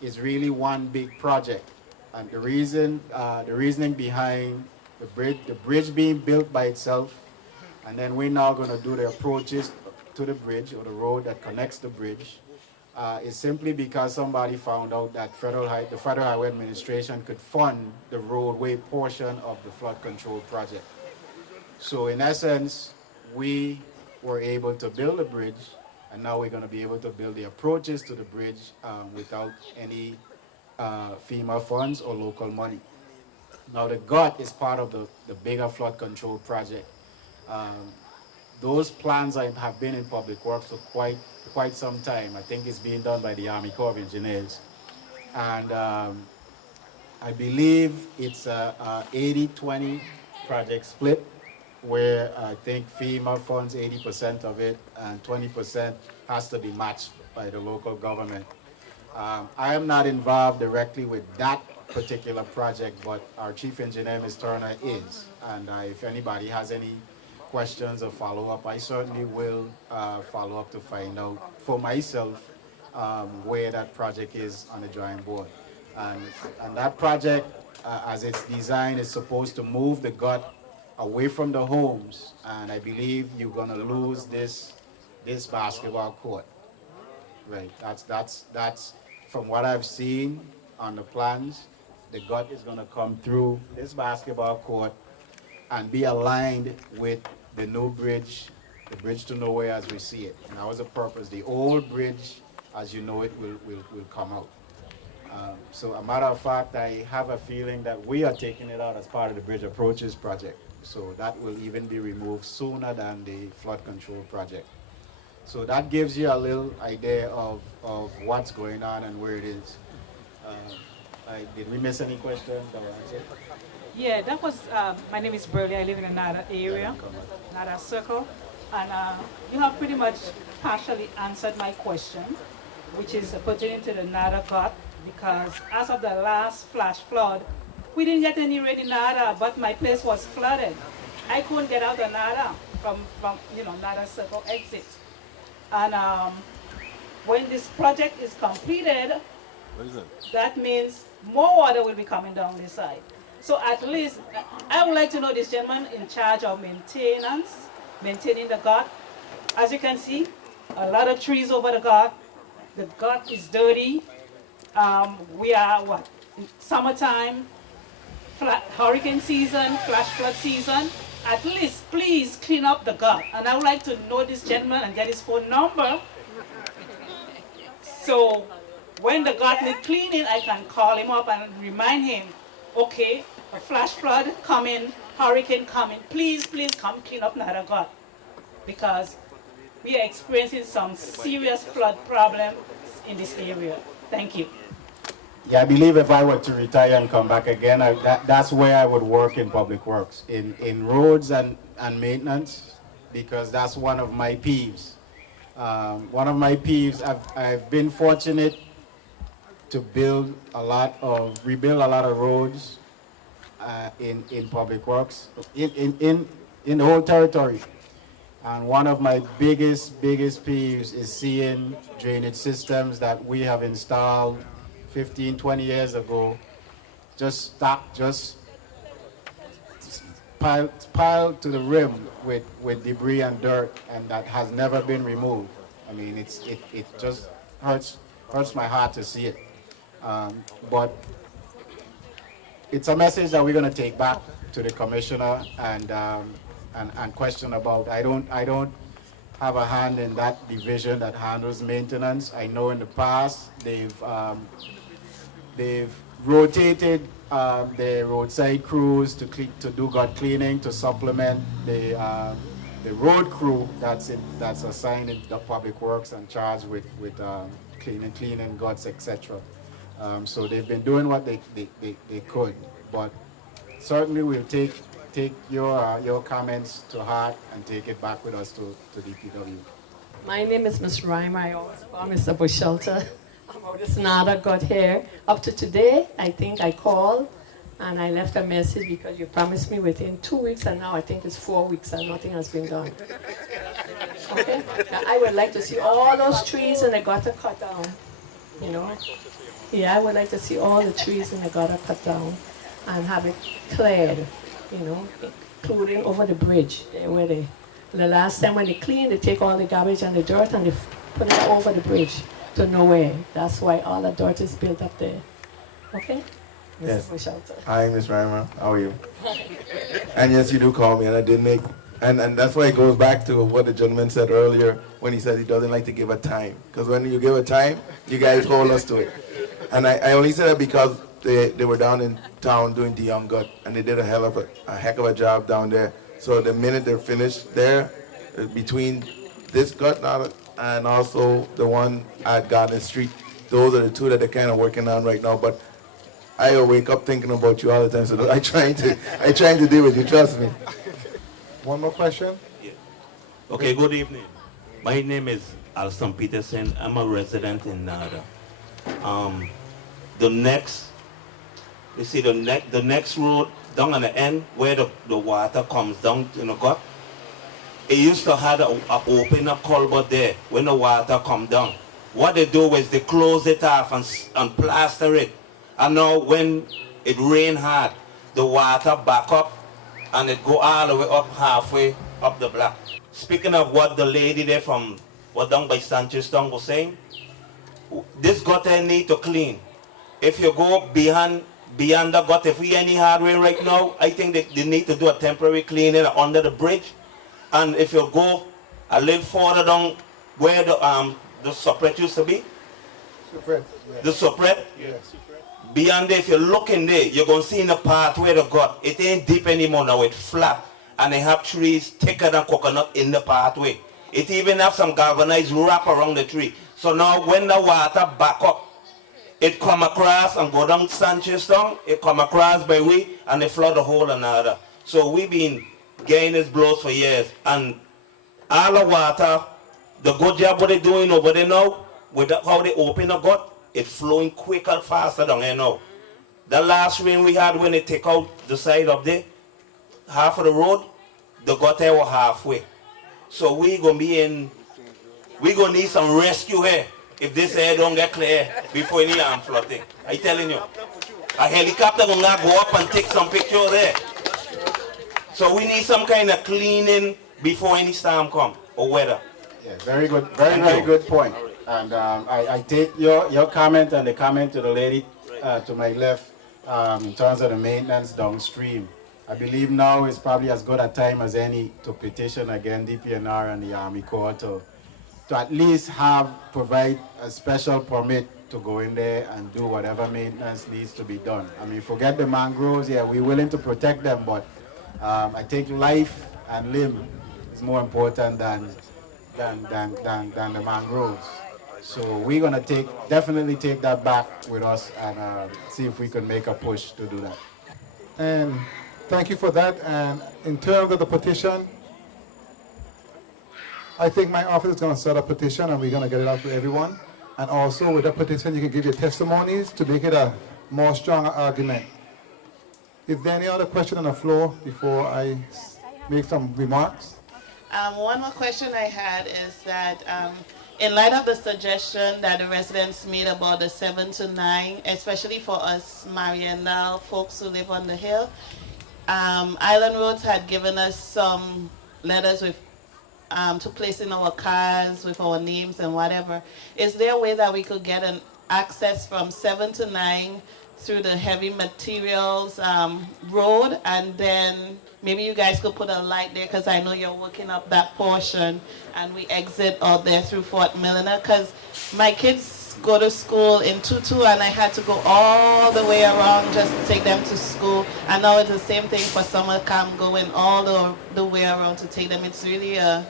is really one big project. And the reasoning behind the bridge being built by itself, and then we're now going to do the approaches to the bridge or the road that connects the bridge, is simply because somebody found out that the Federal Highway Administration could fund the roadway portion of the flood control project. So in essence, we were able to build a bridge, and now we're going to be able to build the approaches to the bridge without any FEMA funds or local money. Now the gut is part of the bigger flood control project. Those plans have been in Public Works for quite some time. I think it's being done by the Army Corps of Engineers. And I believe it's a 80-20 project split, where I think FEMA funds 80% of it and 20% has to be matched by the local government. I am not involved directly with that particular project, but our Chief Engineer, Ms. Turner, is. And if anybody has any questions or follow-up, I certainly will follow up to find out for myself where that project is on the drawing board. And that project, as it's designed, is supposed to move the gut away from the homes, and I believe you're going to lose this basketball court. Right, that's from what I've seen on the plans. The gut is going to come through this basketball court and be aligned with the new bridge, the bridge to nowhere as we see it. And that was the purpose. The old bridge, as you know it, will come out. So a matter of fact, I have a feeling that we are taking it out as part of the Bridge Approaches project. So that will even be removed sooner than the flood control project. So that gives you a little idea of what's going on and where it is. Did we miss any questions? Yeah, that was, my name is Burley. I live in another area, another circle. And you have pretty much partially answered my question, which is pertaining to the Nada gut, because as of the last flash flood, we didn't get any rain in Nada, but my place was flooded. I couldn't get out of Nada from Nada circle exit. And when this project is completed, that means more water will be coming down this side. So at least, I would like to know this gentleman in charge of maintaining the gut. As you can see, a lot of trees over the gut. The gut is dirty. We are, summertime, hurricane season, flash flood season. At least, please clean up the gut. And I would like to know this gentleman and get his phone number. So when the gut needs cleaning, I can call him up and remind him, okay, a flash flood coming, hurricane coming, please come clean up Nada gut. Because we are experiencing some serious flood problems in this area. Thank you. Yeah, I believe if I were to retire and come back again, that's where I would work in Public Works, in roads and maintenance, because that's one of my peeves. One of my peeves, I've been fortunate to rebuild a lot of roads in Public Works, in the whole territory. And one of my biggest peeves is seeing drainage systems that we have installed 15, 20 years ago, just piled to the rim with debris and dirt, and that has never been removed. I mean, it just hurts my heart to see it. But it's a message that we're going to take back to the commissioner and question about. I don't have a hand in that division that handles maintenance. I know in the past they've rotated the roadside crews to do gut cleaning, to supplement the road crew that's assigned in the Public Works and charged with cleaning guts, etc. So they've been doing what they could, but certainly we'll take take your comments to heart and take it back with us to DPW. My name is Miss Reimer. I always call Mr. Bush Shelter. About this NADA got here. Up to today, I think I called and I left a message because you promised me within 2 weeks, and now I think it's 4 weeks and nothing has been done. Okay? Now, I would like to see all those trees in the gutter cut down. You know? Yeah, I would like to see all the trees in the gutter cut down and have it cleared, you know, including over the bridge, where the last time when they clean, they take all the garbage and the dirt and they put it over the bridge to nowhere. That's why all the dirt is built up there. Okay? Yes. Mr. Shelter. Hi, Miss Reimer. How are you? And yes, you do call me, and I did make, and that's why it goes back to what the gentleman said earlier when he said he doesn't like to give a time. Because when you give a time, you guys hold us to it. And I only said that because they were down in town doing the young gut, and they did a heck of a job down there. So the minute they're finished there, between this gut now and also the one at Garden Street, those are the two that they're kind of working on right now. But I wake up thinking about you all the time, so I'm trying to deal with you. Trust me. One more question. Yeah. Okay. Good evening. My name is Alston Peterson. I'm a resident in Nada. The next road down on the end where the water comes down in the gut, it used to have a open up culvert there when the water come down. What they do is they close it off and plaster it. And now when it rain hard, the water back up and it go all the way up halfway up the block. Speaking of what the lady there from what down by Sanchez Town was saying, this gutter need to clean. If you go beyond the gutter, if we any hard rain right now, I think they need to do a temporary cleaning under the bridge. And if you go a little further down where the separate used to be, the separate, beyond there, if you look in there, you're going to see in the part where the gut, it ain't deep anymore now, it's flat. And they have trees thicker than coconut in the pathway. It even have some galvanized wrap around the tree. So now when the water back up, it come across and go down Sanchez Town, it come across by way and they flood the whole another. So we've been getting this blows for years. And all the water, the good job what they're doing over there now, with how they open the gut, it's flowing quicker, faster down here now. The last rain we had when they take out the side of the half of the road, the gutter was halfway. So we gonna need some rescue here if this air don't get clear before any arm flooding. I telling you. A helicopter gonna go up and take some picture there. So we need some kind of cleaning before any storm come or weather. Yeah, very good, very good point. And I take your comment and the comment to the lady to my left in terms of the maintenance downstream. I believe now is probably as good a time as any to petition again DPNR and the Army Corps to at least provide a special permit to go in there and do whatever maintenance needs to be done. I mean, forget the mangroves, yeah, we're willing to protect them, but I think life and limb is more important than the mangroves. So we're gonna definitely take that back with us and see if we can make a push to do that. And thank you for that. And in terms of the petition, I think my office is going to set a petition and we're going to get it out to everyone. And also with that petition, you can give your testimonies to make it a more stronger argument. Is there any other question on the floor before I make some remarks? One more question I had is that in light of the suggestion that the residents made about the 7 to 9, especially for us Mariandal folks who live on the hill, Island Roads had given us some letters with to place in our cars with our names and whatever. Is there a way that we could get an access from 7 to 9 through the heavy materials road, and then maybe you guys could put a light there, because I know you're working up that portion, and we exit out there through Fort Milliner, because my kids go to school in Tutu and I had to go all the way around just to take them to school, and now it's the same thing for summer camp, going all the way around to take them. It's really a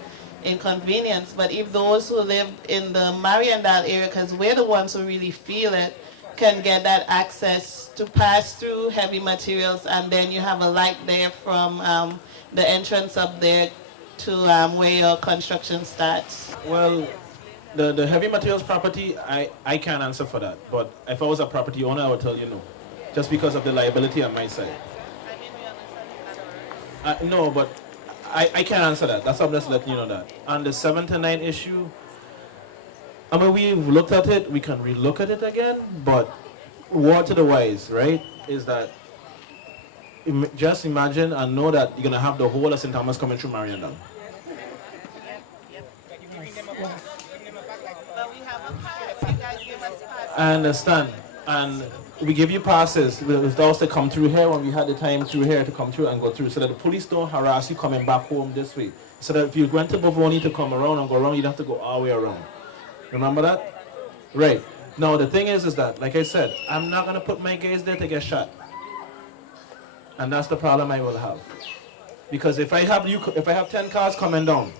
inconvenience. But if those who live in the Mariandal area, because we're the ones who really feel it, can get that access to pass through heavy materials, and then you have a light there from the entrance up there to where your construction starts? Well, the heavy materials property, I can't answer for that. But if I was a property owner, I would tell you no. Just because of the liability on my side. No, but I can't answer that. That's why I'm just letting you know that. On the 7 to 9 issue, I mean, we've looked at it. We can relook at it again. But word to the wise, right, is that just imagine and know that you're going to have the whole of St. Thomas coming through Mariandal. I understand. And we give you passes. With those to come through here when we had the time through here to come through and go through, so that the police don't harass you coming back home this way. So that if you went to Bavoni to come around and go around, you'd have to go all the way around. Remember that? Right. Now the thing is that, like I said, I'm not gonna put my guys there to get shot. And that's the problem I will have. Because if I have 10 cars coming down,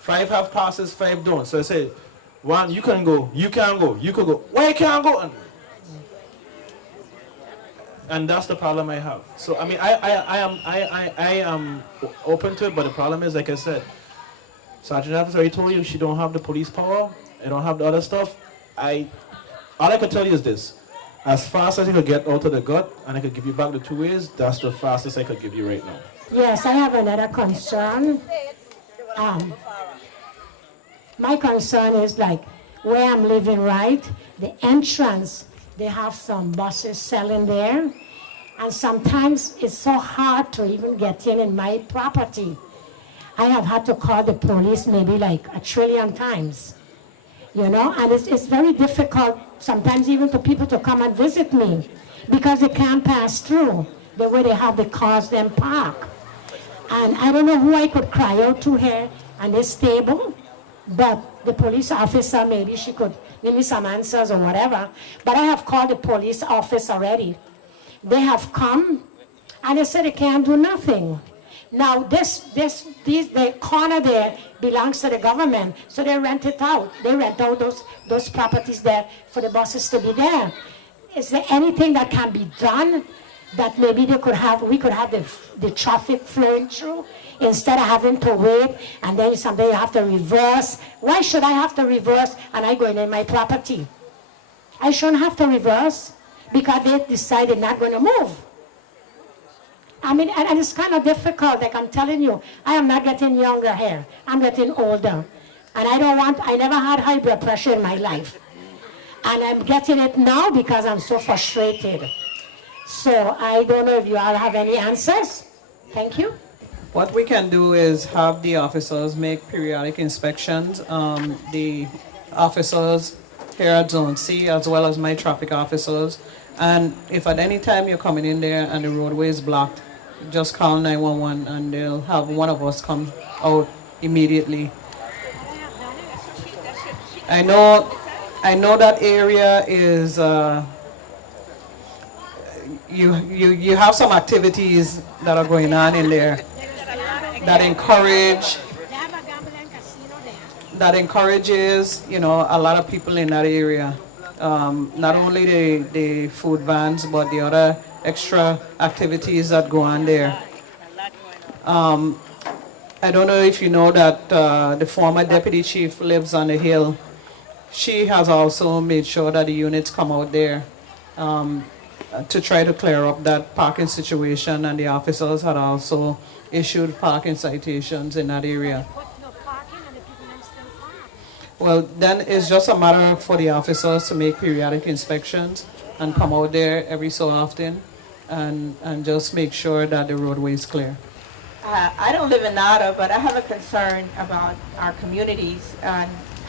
5 have passes, 5 don't. So I say, 1, you can go, you can't go, you can go. Why can't go? And that's the problem I have. So I mean, I am open to it, but the problem is, like I said, Sergeant Evans already told you she don't have the police power. I don't have the other stuff. All I can tell you is this: as fast as I could get out of the gut, and I could give you back the 2 ways, that's the fastest I could give you right now. Yes, I have another concern. My concern is like where I'm living, right? The entrance, they have some buses selling there. And sometimes it's so hard to even get in my property. I have had to call the police maybe like 1 trillion times. You know, and it's very difficult sometimes even for people to come and visit me because they can't pass through the way they have the cars them park. And I don't know who I could cry out to here and this table, but the police officer, maybe she could give me some answers or whatever. But I have called the police office already. They have come and they said they can't do nothing. Now the corner there belongs to the government, so they rent it out. They rent out those properties there for the buses to be there. Is there anything that can be done that maybe we could have the traffic flowing through instead of having to wait and then someday you have to reverse? Why should I have to reverse and I go in my property? I shouldn't have to reverse because they decided not going to move. I mean, and it's kind of difficult, like I'm telling you, I am not getting younger here. I'm getting older. And I never had high blood pressure in my life. And I'm getting it now because I'm so frustrated. So I don't know if you all have any answers. Thank you. What we can do is have the officers make periodic inspections. The officers here at Zone C, as well as my traffic officers. And if at any time you're coming in there and the roadway is blocked, just call 911 and they'll have one of us come out immediately. I know that area is, you have some activities that are going on in there that encourages, you know, a lot of people in that area. Not only the food vans, but the other extra activities that go on there. I don't know if you know that the former deputy chief lives on the hill. She has also made sure that the units come out there to try to clear up that parking situation, and the officers had also issued parking citations in that area. Well, then it's just a matter for the officers to make periodic inspections and come out there every so often and just make sure that the roadway is clear. I don't live in Nada, but I have a concern about our communities.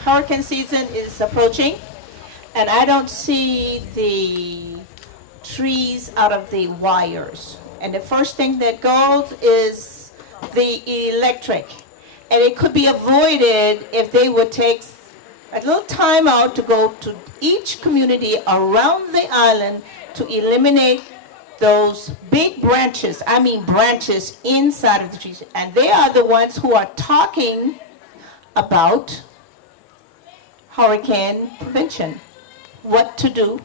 Hurricane season is approaching, and I don't see the trees out of the wires. And the first thing that goes is the electric. And it could be avoided if they would take a little time out to go to each community around the island to eliminate those big branches, I mean branches inside of the trees. And they are the ones who are talking about hurricane prevention, what to do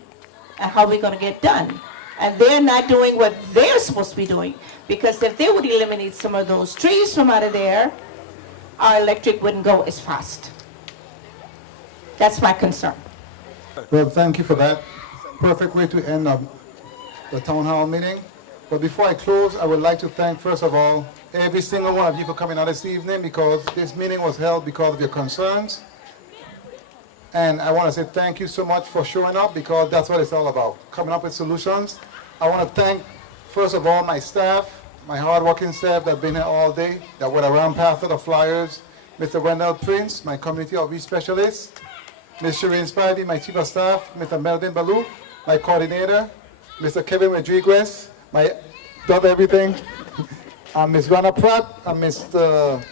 and how we're going to get done. And they're not doing what they're supposed to be doing, because if they would eliminate some of those trees from out of there, our electric wouldn't go as fast. That's my concern. Well, thank you for that. Perfect way to end the town hall meeting. But before I close, I would like to thank, first of all, every single one of you for coming out this evening, because this meeting was held because of your concerns. And I want to say thank you so much for showing up, because that's what it's all about, coming up with solutions. I want to thank, first of all, my staff, my hard-working staff that have been here all day, that went around passing the flyers, Mr. Wendell Prince, my community outreach specialist, Ms. Shireen Spivey, my chief of staff, Mr. Melvin Baloo, my coordinator, Mr. Kevin Rodriguez, my done everything, and Ms. Rana Pratt, and Mr.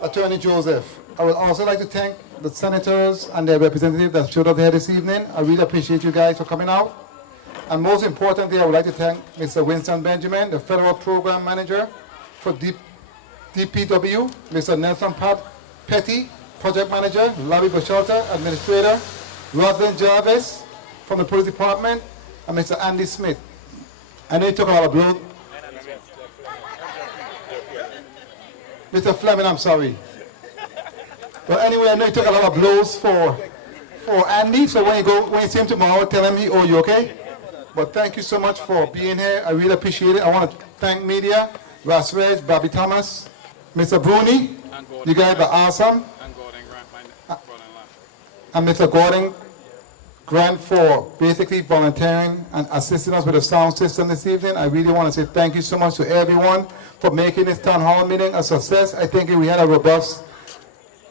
Attorney Joseph. I would also like to thank the senators and their representatives that showed up here this evening. I really appreciate you guys for coming out. And most importantly, I would like to thank Mr. Winston Benjamin, the Federal Program Manager for DPW, Mr. Nelson Petty, Project Manager, Larry Bochelta, Administrator, Rosalind Jarvis from the Police Department, and Mr. Andy Smith. I know you took a lot of blood. Mr. Fleming, I'm sorry. But anyway, I know you took a lot of blows for Andy, so when you see him tomorrow, tell him he owe you, okay? But thank you so much for being here. I really appreciate it. I want to thank media, Ras Reg, Bobby Thomas, Mr. Bruni. You guys are awesome. And Mr. Gordon Grant for basically volunteering and assisting us with the sound system this evening. I really want to say thank you so much to everyone for making this town hall meeting a success. I think we had a robust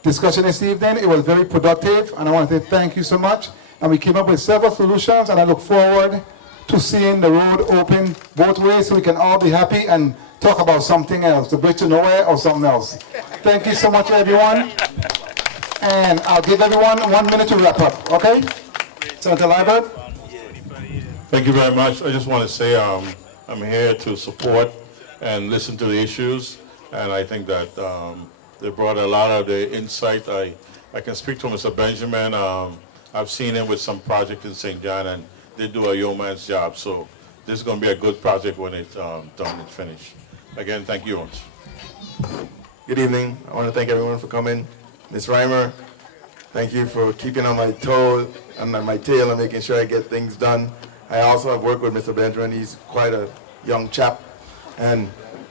discussion this evening. It was very productive, and I want to say thank you so much. And we came up with several solutions, and I look forward to seeing the road open both ways so we can all be happy and talk about something else, the bridge to nowhere or something else. Thank you so much, everyone. And I'll give everyone 1 minute to wrap up, okay? Senator Liebert? Thank you very much. I just want to say I'm here to support and listen to the issues, and I think that they brought a lot of the insight. I can speak to Mr. Benjamin. I've seen him with some project in St. John, and they do a yeoman's job. So this is going to be a good project when it's done and finished. Again, thank you much. Good evening. I want to thank everyone for coming. Ms. Reimer, thank you for keeping on my toe and on my tail and making sure I get things done. I also have worked with Mr. Benjamin. He's quite a young chap, and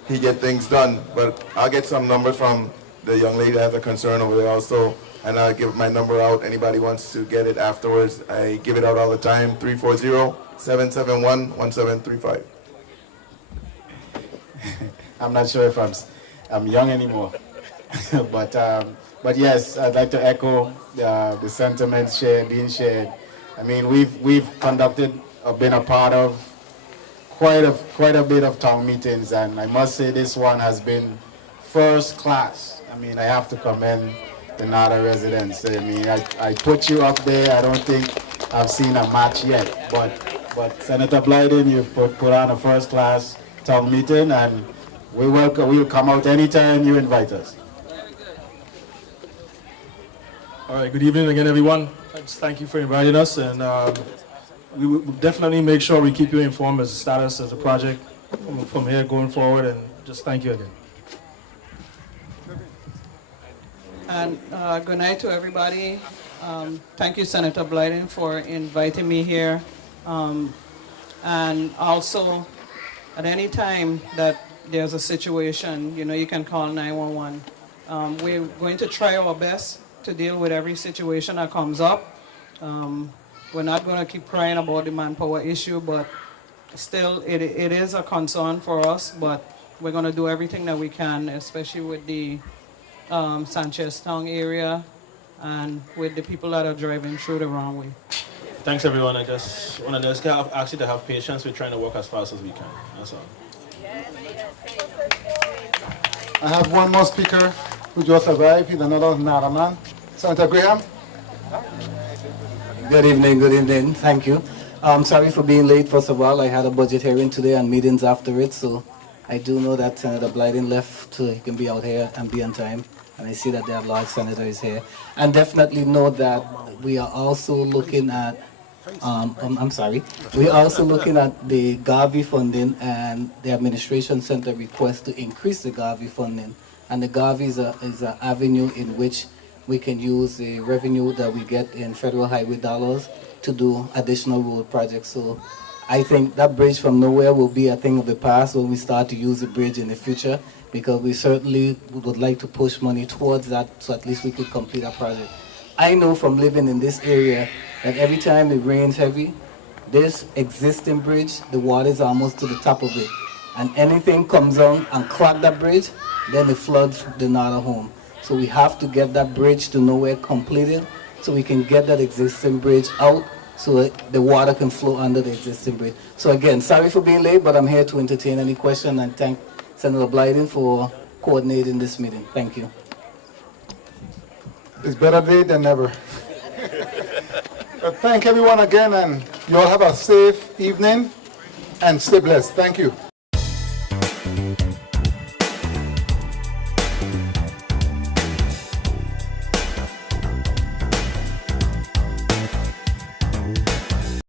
he get things done. But I'll get some numbers from the young lady that has a concern over there also, and I'll give my number out. Anybody wants to get it afterwards, I give it out all the time, 340-771-1735. I'm not sure if I'm young anymore, but yes, I'd like to echo the sentiments being shared. I mean, we've conducted or been a part of quite a bit of town meetings, and I must say this one has been first class. I mean, I have to commend the Nada residents. I mean, I put you up there. I don't think I've seen a match yet, but Senator Blyden, you've put on a first class town meeting, and we'll come out anytime you invite us. All right, good evening again, everyone. Just thank you for inviting us, and we will definitely make sure we keep you informed as the status of the project from here going forward, and just thank you again. And good night to everybody. Thank you, Senator Blyden, for inviting me here. And also, at any time that there's a situation, you can call 911. We're going to try our best to deal with every situation that comes up. We're not going to keep crying about the manpower issue, but still it is a concern for us, but we're going to do everything that we can, especially with the Sanchez Town area and with the people that are driving through the wrong way. Thanks, everyone. I just want to ask you to have patience. We're trying to work as fast as we can. That's all. I have one more speaker who just arrived. He's another Nada man. Senator Graham. Good evening, thank you. Sorry for being late, first of all. I had a budget hearing today and meetings after it, so I do know that Senator Blyden left so he can be out here and be on time. And I see that there are large senators here. And definitely know that we are also looking at I'm sorry. We're also looking at the Garvey funding, and the administration sent a request to increase the Garvey funding. And the Garvey is an avenue in which we can use the revenue that we get in federal highway dollars to do additional road projects. So I think that bridge from nowhere will be a thing of the past when we start to use the bridge in the future, because we certainly would like to push money towards that so at least we could complete our project. I know from living in this area that every time it rains heavy, this existing bridge, the water is almost to the top of it. And anything comes on and clog that bridge, then it floods the Nada home. So we have to get that bridge to nowhere completed so we can get that existing bridge out so that the water can flow under the existing bridge. So again, sorry for being late, but I'm here to entertain any question, and thank Senator Blyden for coordinating this meeting. Thank you. It's better late than never. Thank everyone again, and you all have a safe evening and stay blessed. Thank you.